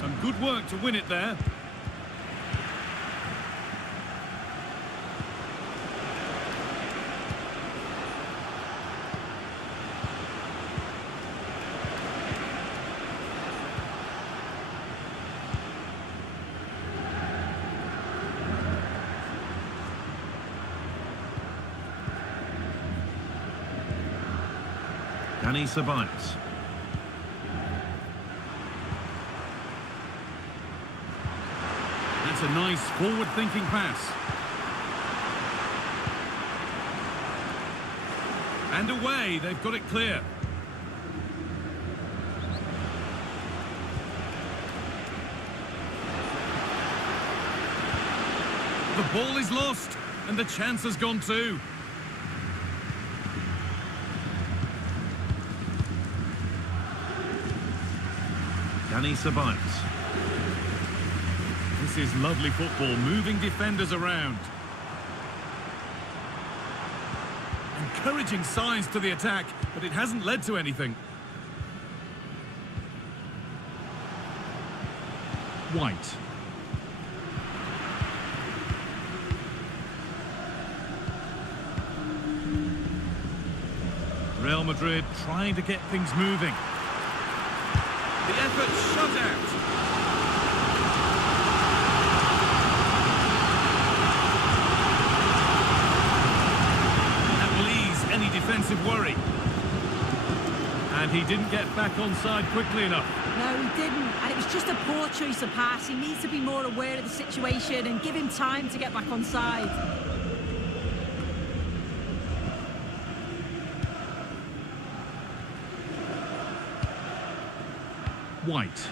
Some good work to win it there. Dani Ceballos. That's a nice forward-thinking pass. And away, they've got it clear. The ball is lost, and the chance has gone too. Dani Ceballos. This is lovely football, moving defenders around. Encouraging signs to the attack, but it hasn't led to anything. White. Real Madrid trying to get things moving. The effort shut out. That will ease any defensive worry. And he didn't get back onside quickly enough. No, he didn't. And it was just a poor choice of pass. He needs to be more aware of the situation and give him time to get back onside. White.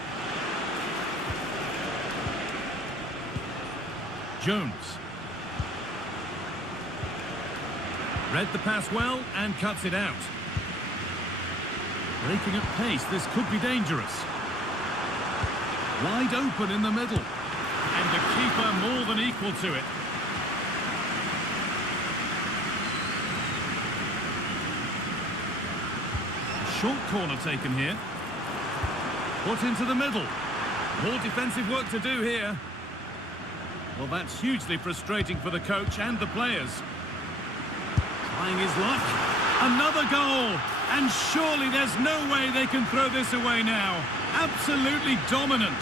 Jones. Read the pass well and cuts it out. Breaking at pace, this could be dangerous. Wide open in the middle. And the keeper more than equal to it. Short corner taken here. Put into the middle. More defensive work to do here. Well, that's hugely frustrating for the coach and the players. Trying his luck. Another goal. And surely there's no way they can throw this away now. Absolutely dominant.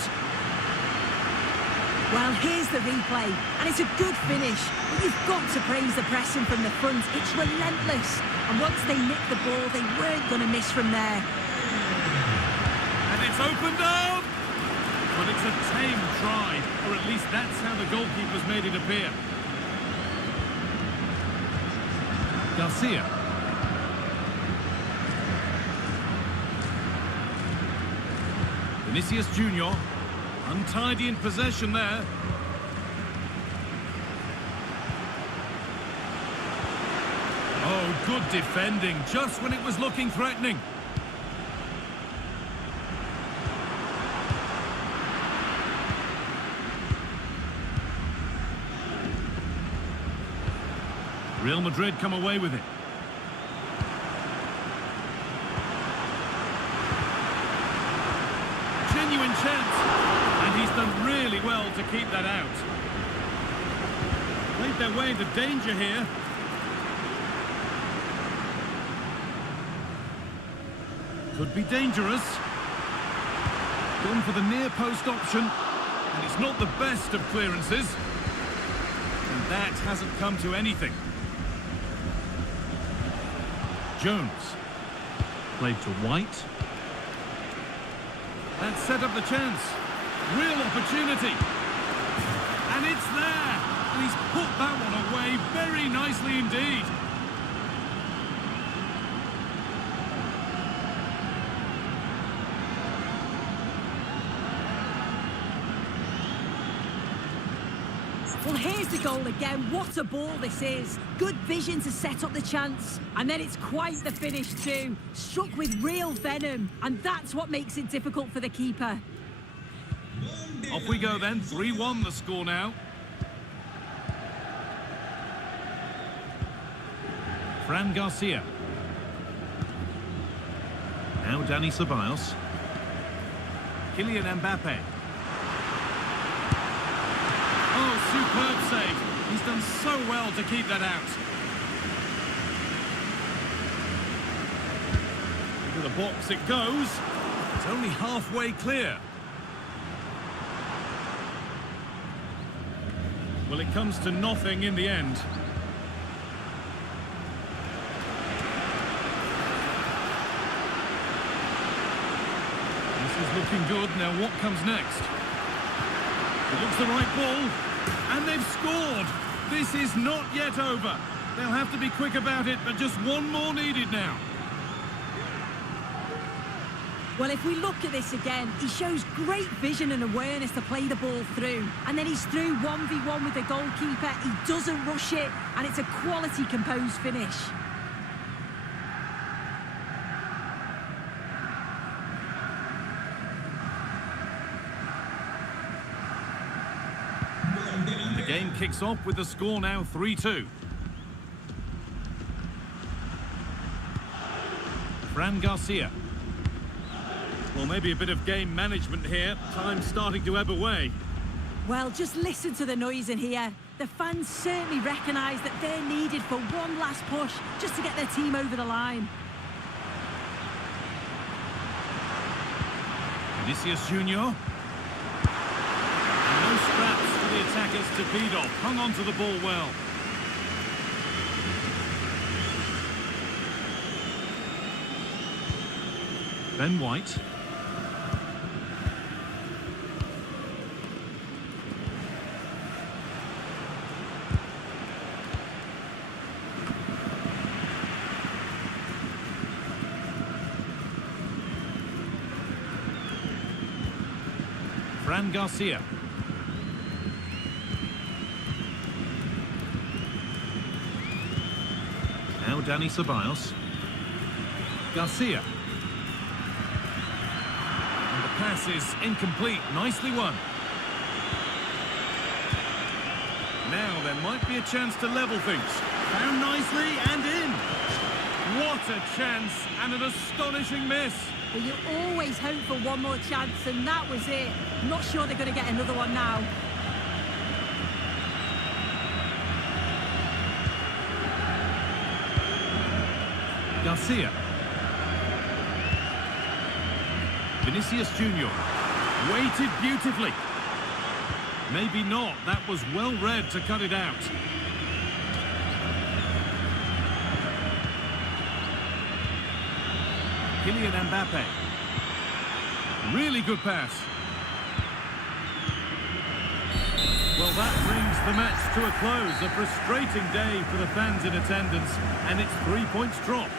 Well, here's the replay, and it's a good finish. But you've got to praise the pressing from the front. It's relentless. And once they nicked the ball, they weren't going to miss from there. And it's opened up! But it's a tame try, or at least that's how the goalkeeper's made it appear. Garcia. Vinicius Junior. Untidy in possession there. Oh, good defending, just when it was looking threatening. Real Madrid come away with it. Genuine chance. And he's done really well to keep that out. Played their way into danger here. Could be dangerous. Gone for the near post option. And it's not the best of clearances. And that hasn't come to anything. Jones. Played to White. That set up the chance. Real opportunity. And it's there. And he's put that one away very nicely indeed. Well, here's the goal again. What a ball this is. Good vision to set up the chance. And then it's quite the finish too. Struck with real venom. And that's what makes it difficult for the keeper. Off we go then. 3-1 the score now. Fran Garcia. Now Dani Ceballos. Kylian Mbappe. Oh, superb save. He's done so well to keep that out. Into the box it goes. It's only halfway clear. Well, it comes to nothing in the end. This is looking good. Now what comes next? It looks the right ball, and they've scored. This is not yet over. They'll have to be quick about it, but just one more needed now. Well, if we look at this again, he shows great vision and awareness to play the ball through. And then he's through 1v1 with the goalkeeper. He doesn't rush it, and it's a quality composed finish. The game kicks off with the score now 3-2. Fran Garcia. Well, maybe a bit of game management here. Time's starting to ebb away. Well, just listen to the noise in here. The fans certainly recognise that they're needed for one last push just to get their team over the line. Vinicius Junior. No scraps for the attackers to beat off. Hung on to the ball well. Ben White. Fran Garcia. Now Dani Ceballos. Garcia. And the pass pass is incomplete. Nicely won. Now there might be a chance to level things. Found nicely and in. What a chance and an astonishing miss. Well, you always hope for one more chance, and that was it. Not sure they're going to get another one now. Garcia. Vinicius Junior. Waited beautifully. Maybe not. That was well read to cut it out. Kylian Mbappe. Really good pass. Well, that brings the match to a close. A frustrating day for the fans in attendance, and it's 3 points dropped.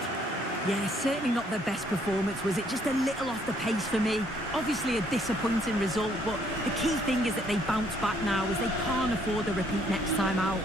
Yeah, certainly not their best performance, was it? Just a little off the pace for me. Obviously a disappointing result, but the key thing is that they bounce back now, as they can't afford a repeat next time out.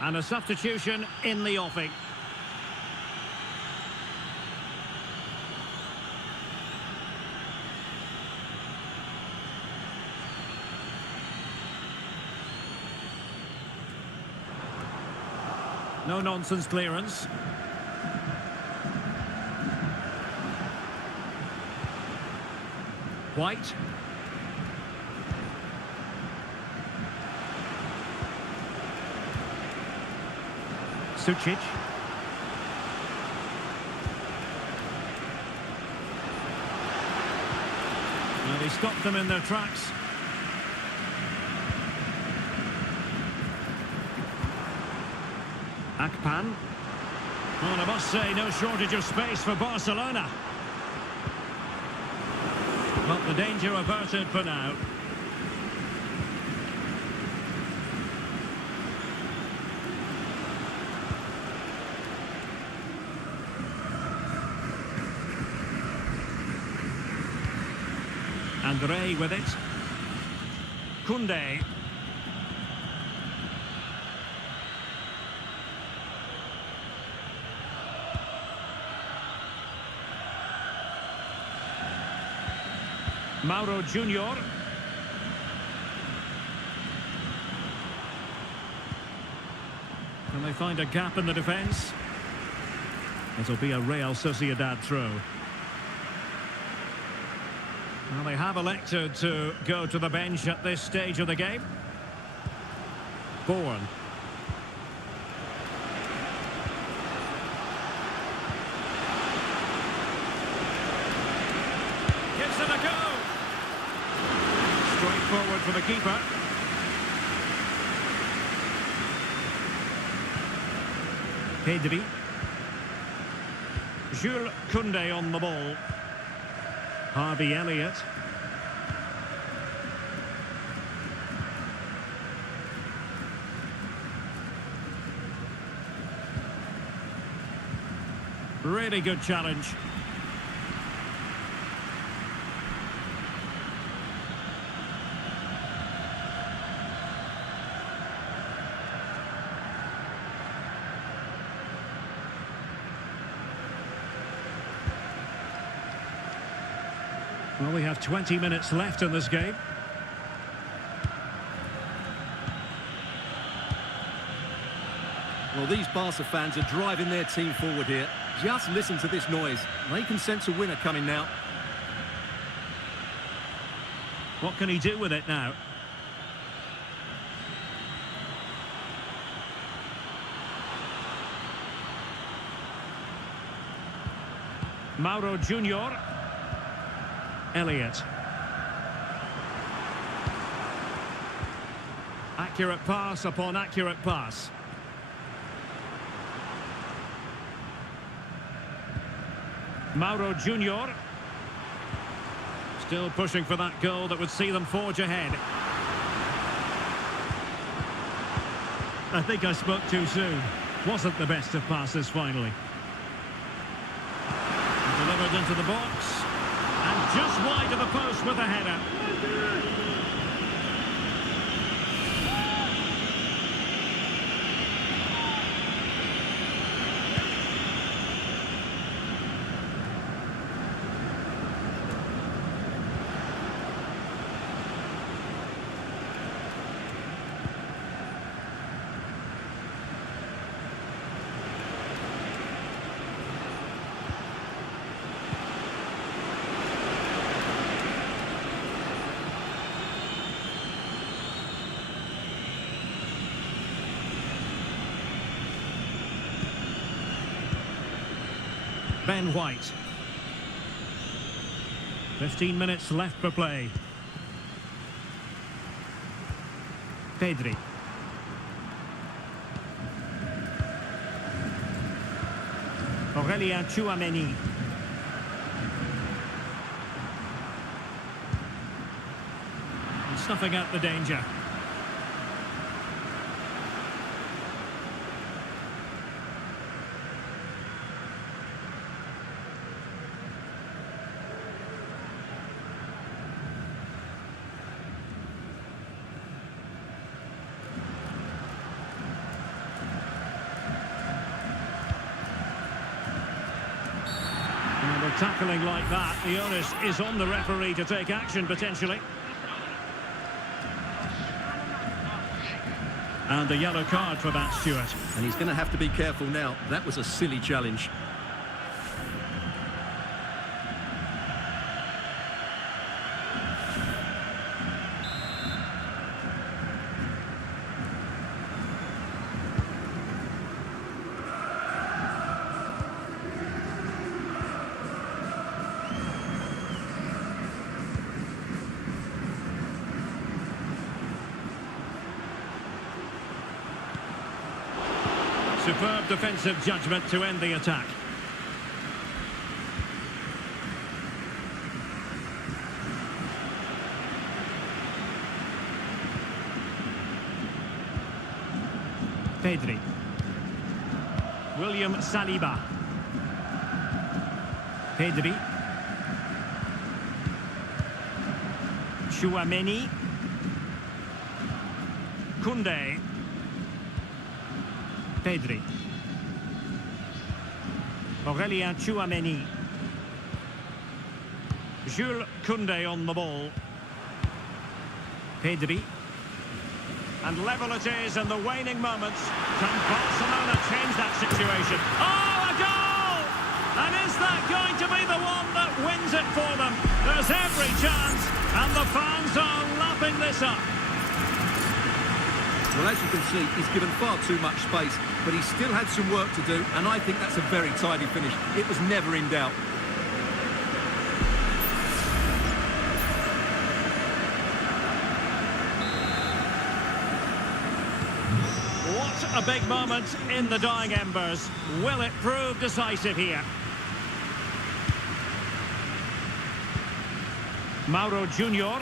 And a substitution in the offing. No nonsense clearance. White. Sucic. Well, he stopped them in their tracks. Akpan. Well, I must say, no shortage of space for Barcelona. But the danger averted for now. Andre with it. Koundé. Mauro Junior. Can they find a gap in the defence? It'll be a Real Sociedad throw. Well, they have elected to go to the bench at this stage of the game. Bourne. Gives it a go. Straight forward for the keeper. ATVI. Jules Koundé on the ball. Harvey Elliott. Really good challenge. Well, we have 20 minutes left in this game. Well, these Barca fans are driving their team forward here. Just listen to this noise. They can sense a winner coming now. What can he do with it now? Mauro Junior. Elliott. Accurate pass upon accurate pass. Mauro Junior. Still pushing for that goal that would see them forge ahead. I think I spoke too soon. Wasn't the best of passes finally. Delivered into the box. And just wide of the post with a header. Ben White. 15 minutes left for play. Pedri. Aurélien Tchouaméni. And snuffing out the danger. Tackling like that, the onus is on the referee to take action potentially. And a yellow card for that, Stuart. And he's going to have to be careful now. That was a silly challenge. Superb defensive judgment to end the attack. Pedri. William Saliba. Pedri. Tchouaméni. Koundé. Pedri. Aurélien Tchouaméni. Jules Koundé on the ball. Pedri. And level it is in the waning moments. Can Barcelona change that situation? Oh, a goal! And is that going to be the one that wins it for them? There's every chance, and the fans are lapping this up. Well, as you can see, he's given far too much space, but he still had some work to do, and I think that's a very tidy finish. It was never in doubt. What a big moment in the dying embers. Will it prove decisive here? Mauro Junior.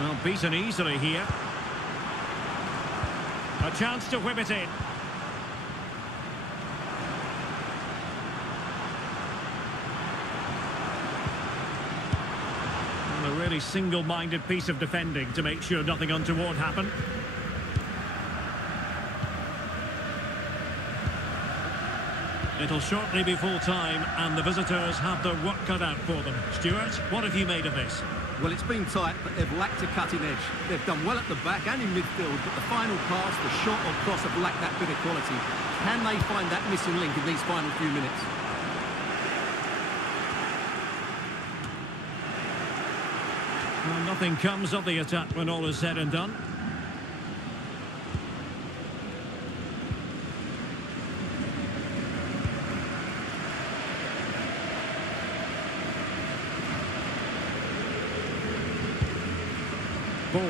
Well, beaten easily here. A chance to whip it in. And a really single-minded piece of defending to make sure nothing untoward happened. It'll shortly be full time, and the visitors have their work cut out for them. Stuart, what have you made of this? Well, it's been tight, but they've lacked a cutting edge. They've done well at the back and in midfield, but the final pass, the shot or cross have lacked that bit of quality. Can they find that missing link in these final few minutes? Well, nothing comes of the attack when all is said and done. Bourne.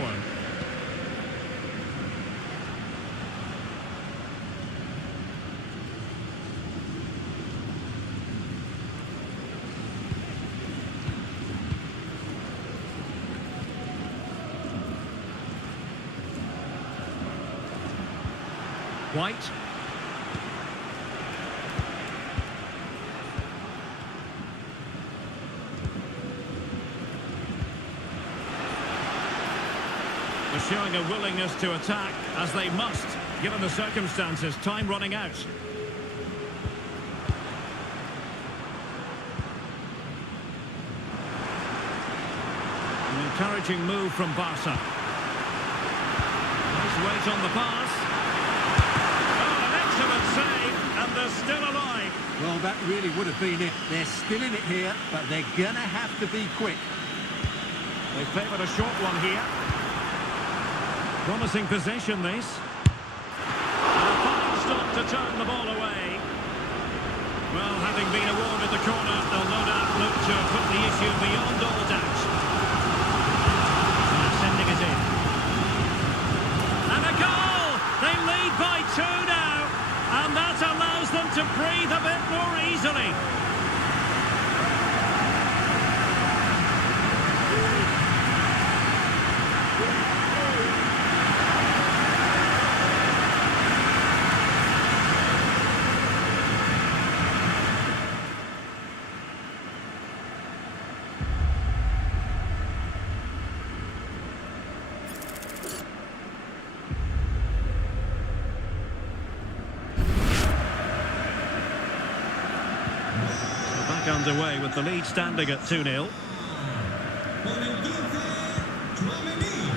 White. Showing a willingness to attack, as they must, given the circumstances. Time running out. An encouraging move from Barca. Nice weight on the pass. Oh, an excellent save, and they're still alive. Well, that really would have been it. They're still in it here, but they're going to have to be quick. They favoured a short one here. Promising possession, this. And a fine stop to turn the ball away. Well, having been awarded the corner, they'll no doubt look to put the issue beyond all doubt. Sending it in. And a goal! They lead by 2 now. And that allows them to breathe a bit more easily. Underway with the lead standing at 2-0.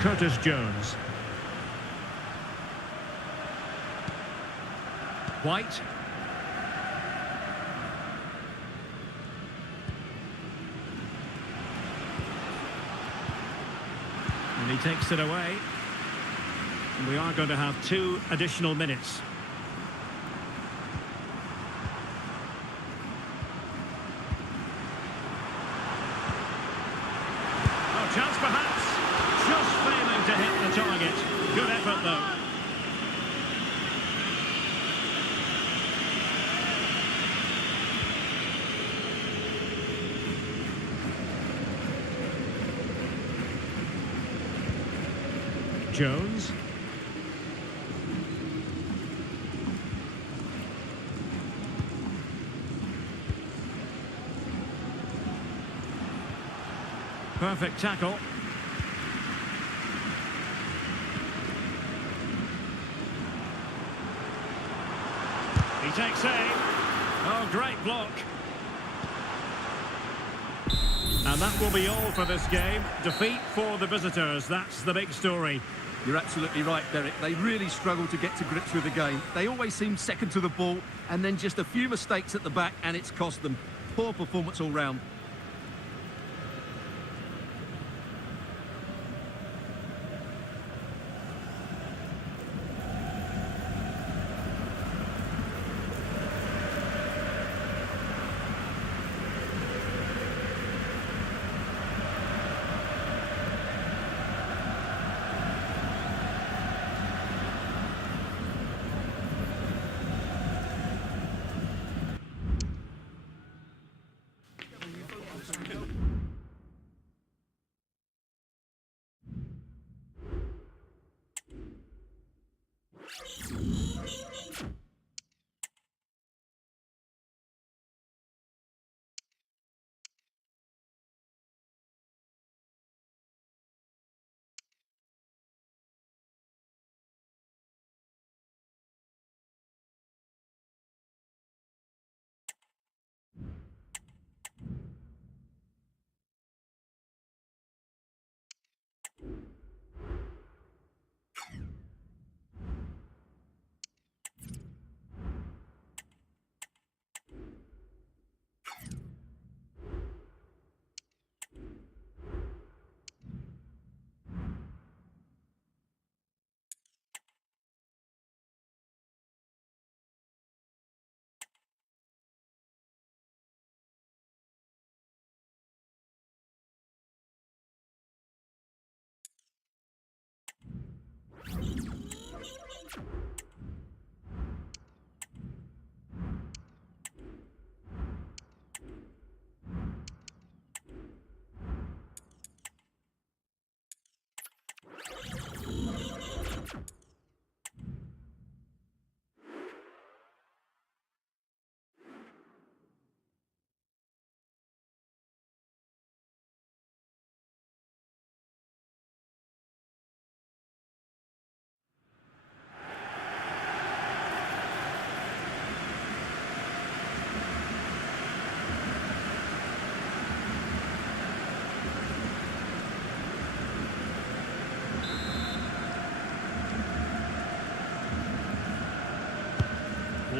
Curtis Jones. White. And he takes it away. And we are going to have 2 additional minutes. Chance perhaps, just failing to hit the target. Good effort though. Jones. Perfect tackle. He takes aim. Oh, great block. And that will be all for this game. Defeat for the visitors. That's the big story. You're absolutely right, Derek. They really struggle to get to grips with the game. They always seem second to the ball, and then just a few mistakes at the back, and it's cost them. Poor performance all round.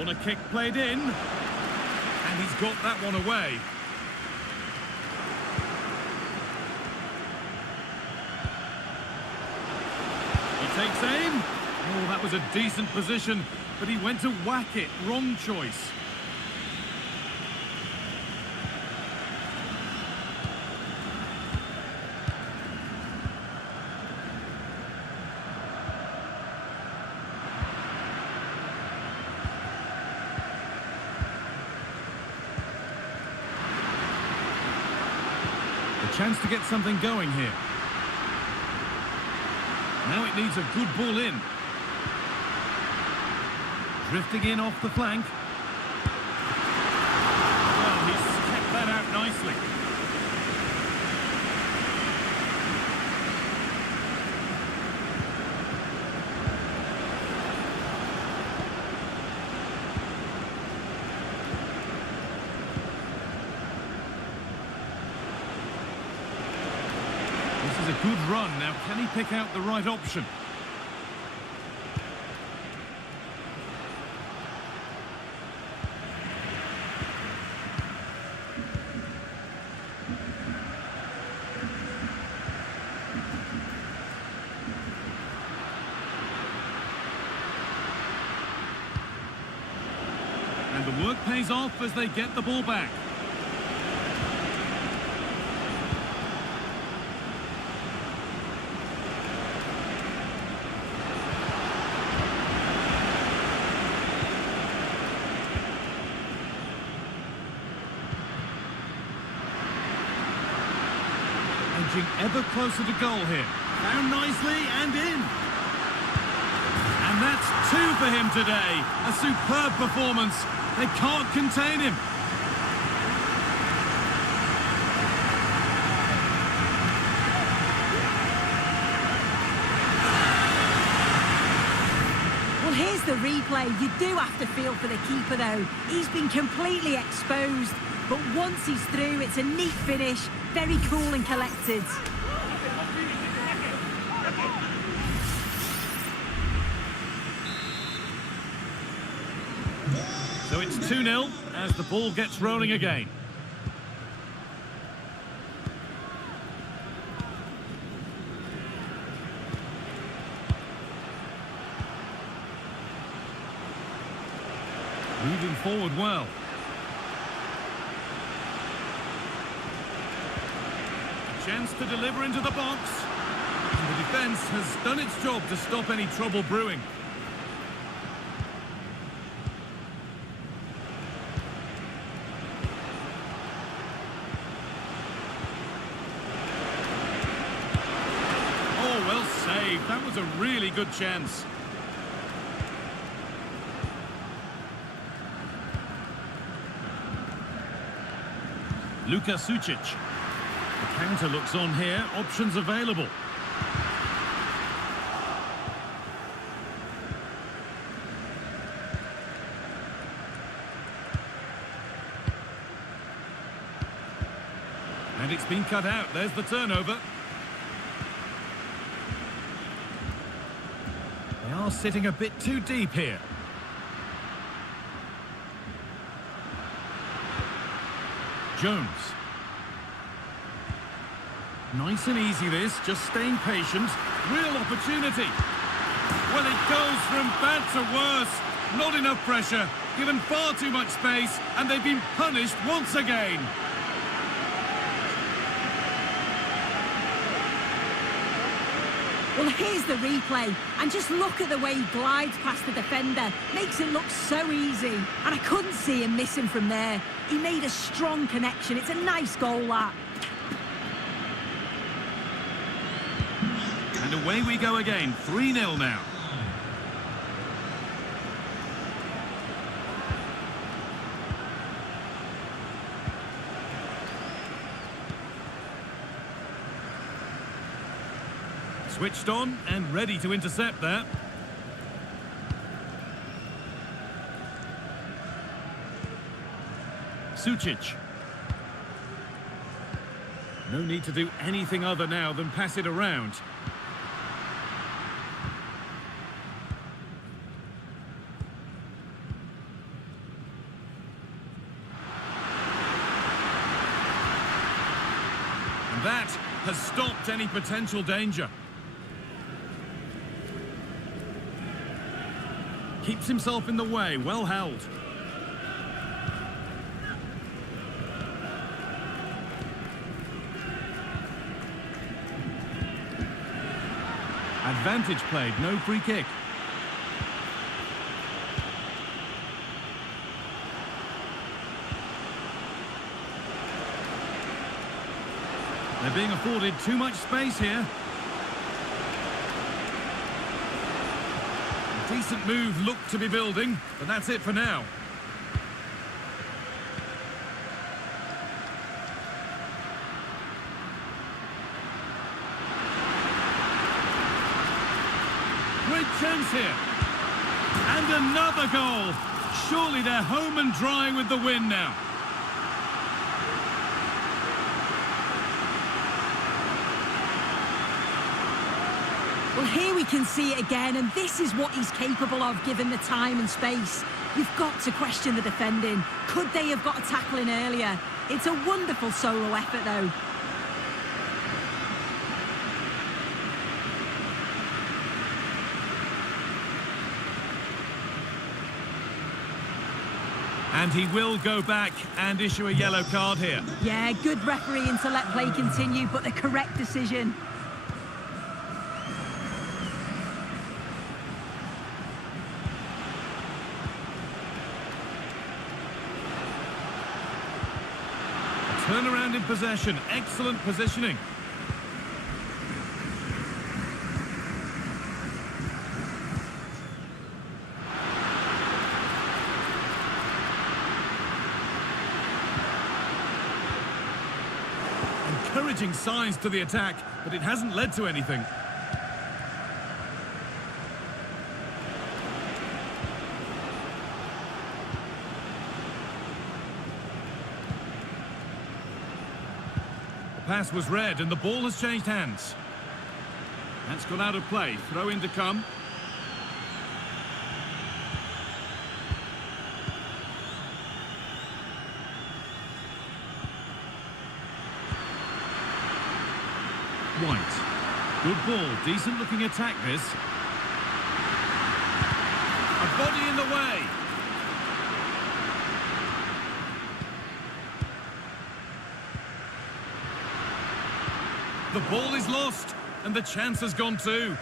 Corner kick played in. And he's got that one away. He takes aim. Oh, that was a decent position, but he went to whack it. Wrong choice. Chance to get something going here. Now it needs a good ball in. Drifting in off the flank. Well, he's kept that out nicely. This is a good run. Now, can he pick out the right option? And the work pays off as they get the ball back. Edging ever closer to goal here. Found nicely and in. And that's 2 for him today. A superb performance. They can't contain him. Well, here's the replay. You do have to feel for the keeper, though. He's been completely exposed. But once he's through, it's a neat finish. Very cool and collected. So it's 2-0 as the ball gets rolling again. Moving forward well. A chance to deliver into the box. And the defence has done its job to stop any trouble brewing. Oh, well saved. That was a really good chance. Luka Sucic. The counter looks on here. Options available. And it's been cut out. There's the turnover. They are sitting a bit too deep here. Jones. Nice and easy this, just staying patient. Real opportunity. Well, it goes from bad to worse. Not enough pressure, given far too much space, and they've been punished once again. Well, here's the replay, and just look at the way he glides past the defender. Makes it look so easy, and I couldn't see him missing from there. He made a strong connection. It's a nice goal, that. And away we go again, 3-0 now. Switched on and ready to intercept that. Sucic. No need to do anything other now than pass it around. That has stopped any potential danger. Keeps himself in the way, well held. Advantage played, no free kick. They're being afforded too much space here. A decent move looked to be building, but that's it for now. Great chance here. And another goal. Surely they're home and dry with the win now. Well, here we can see it again, and this is what he's capable of given the time and space. You've got to question the defending. Could they have got a tackle in earlier? It's a wonderful solo effort, though. And he will go back and issue a yellow card here. Yeah, good refereeing to let play continue, but the correct decision. Turnaround in possession, excellent positioning. Encouraging signs to the attack, but it hasn't led to anything. The pass was read and the ball has changed hands. That's gone out of play. Throw in to come. White. Good ball. Decent looking attack this. A body in the way. The ball is lost, and the chance has gone too.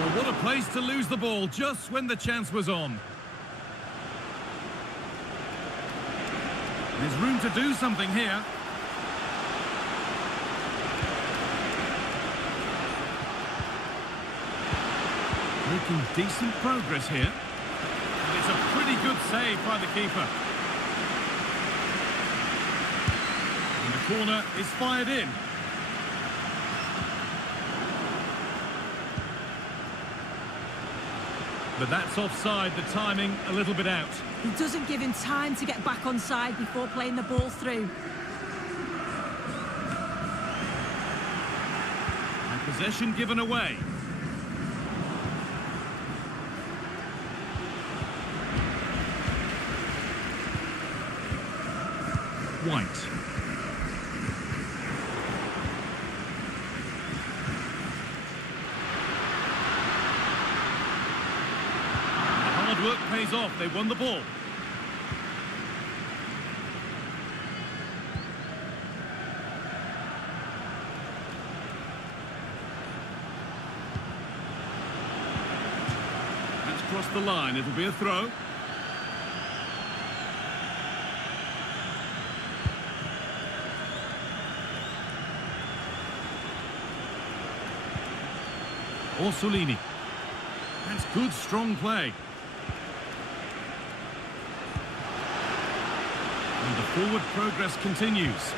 Well, what a place to lose the ball just when the chance was on. There's room to do something here. Making decent progress here. And it's a pretty good save by the keeper. And the corner is fired in. But that's offside, the timing a little bit out. He doesn't give him time to get back on side before playing the ball through. And possession given away. White. The hard work pays off. They won the ball. That's crossed the line. It'll be a throw. Orsolini. That's good, strong play. And the forward progress continues.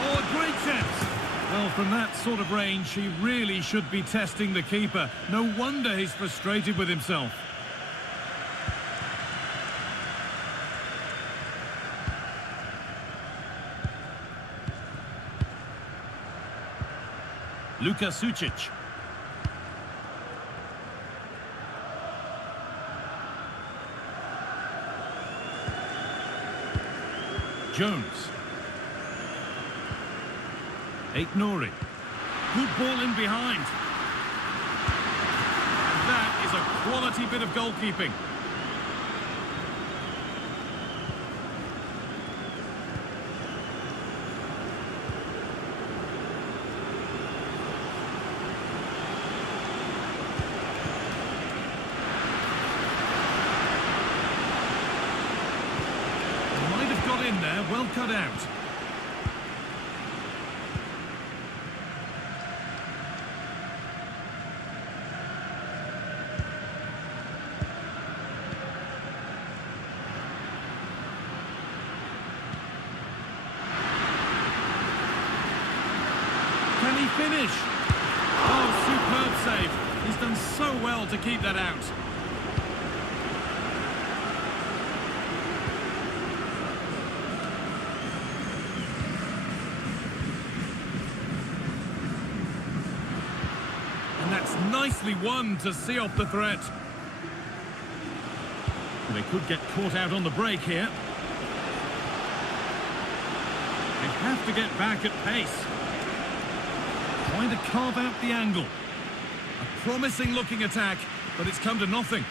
Oh, a great chance. Well, from that sort of range, he really should be testing the keeper. No wonder he's frustrated with himself. Luka Sucic. Jones. Aït-Nouri. Good ball in behind. That is a quality bit of goalkeeping. Might have got in there, well cut out. Can he finish? Oh, superb save. He's done so well to keep that out. And that's nicely won to see off the threat. They could get caught out on the break here. They have to get back at pace. Trying to carve out the angle. A promising looking attack, but it's come to nothing.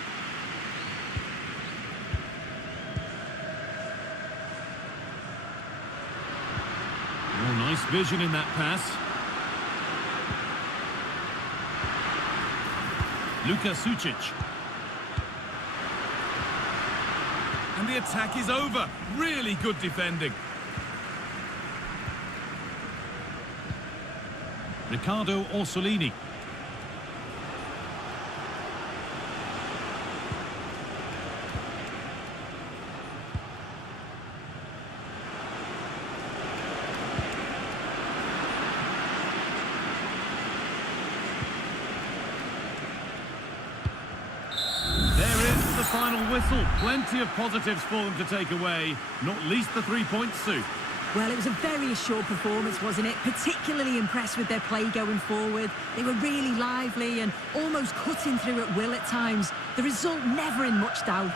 Oh, nice vision in that pass. Luka Sucic. And the attack is over. Really good defending. Riccardo Orsolini. There is the final whistle. Plenty of positives for them to take away, not least the 3 points, Sue. Well, it was a very assured performance, wasn't it? Particularly impressed with their play going forward. They were really lively and almost cutting through at will at times. The result never in much doubt.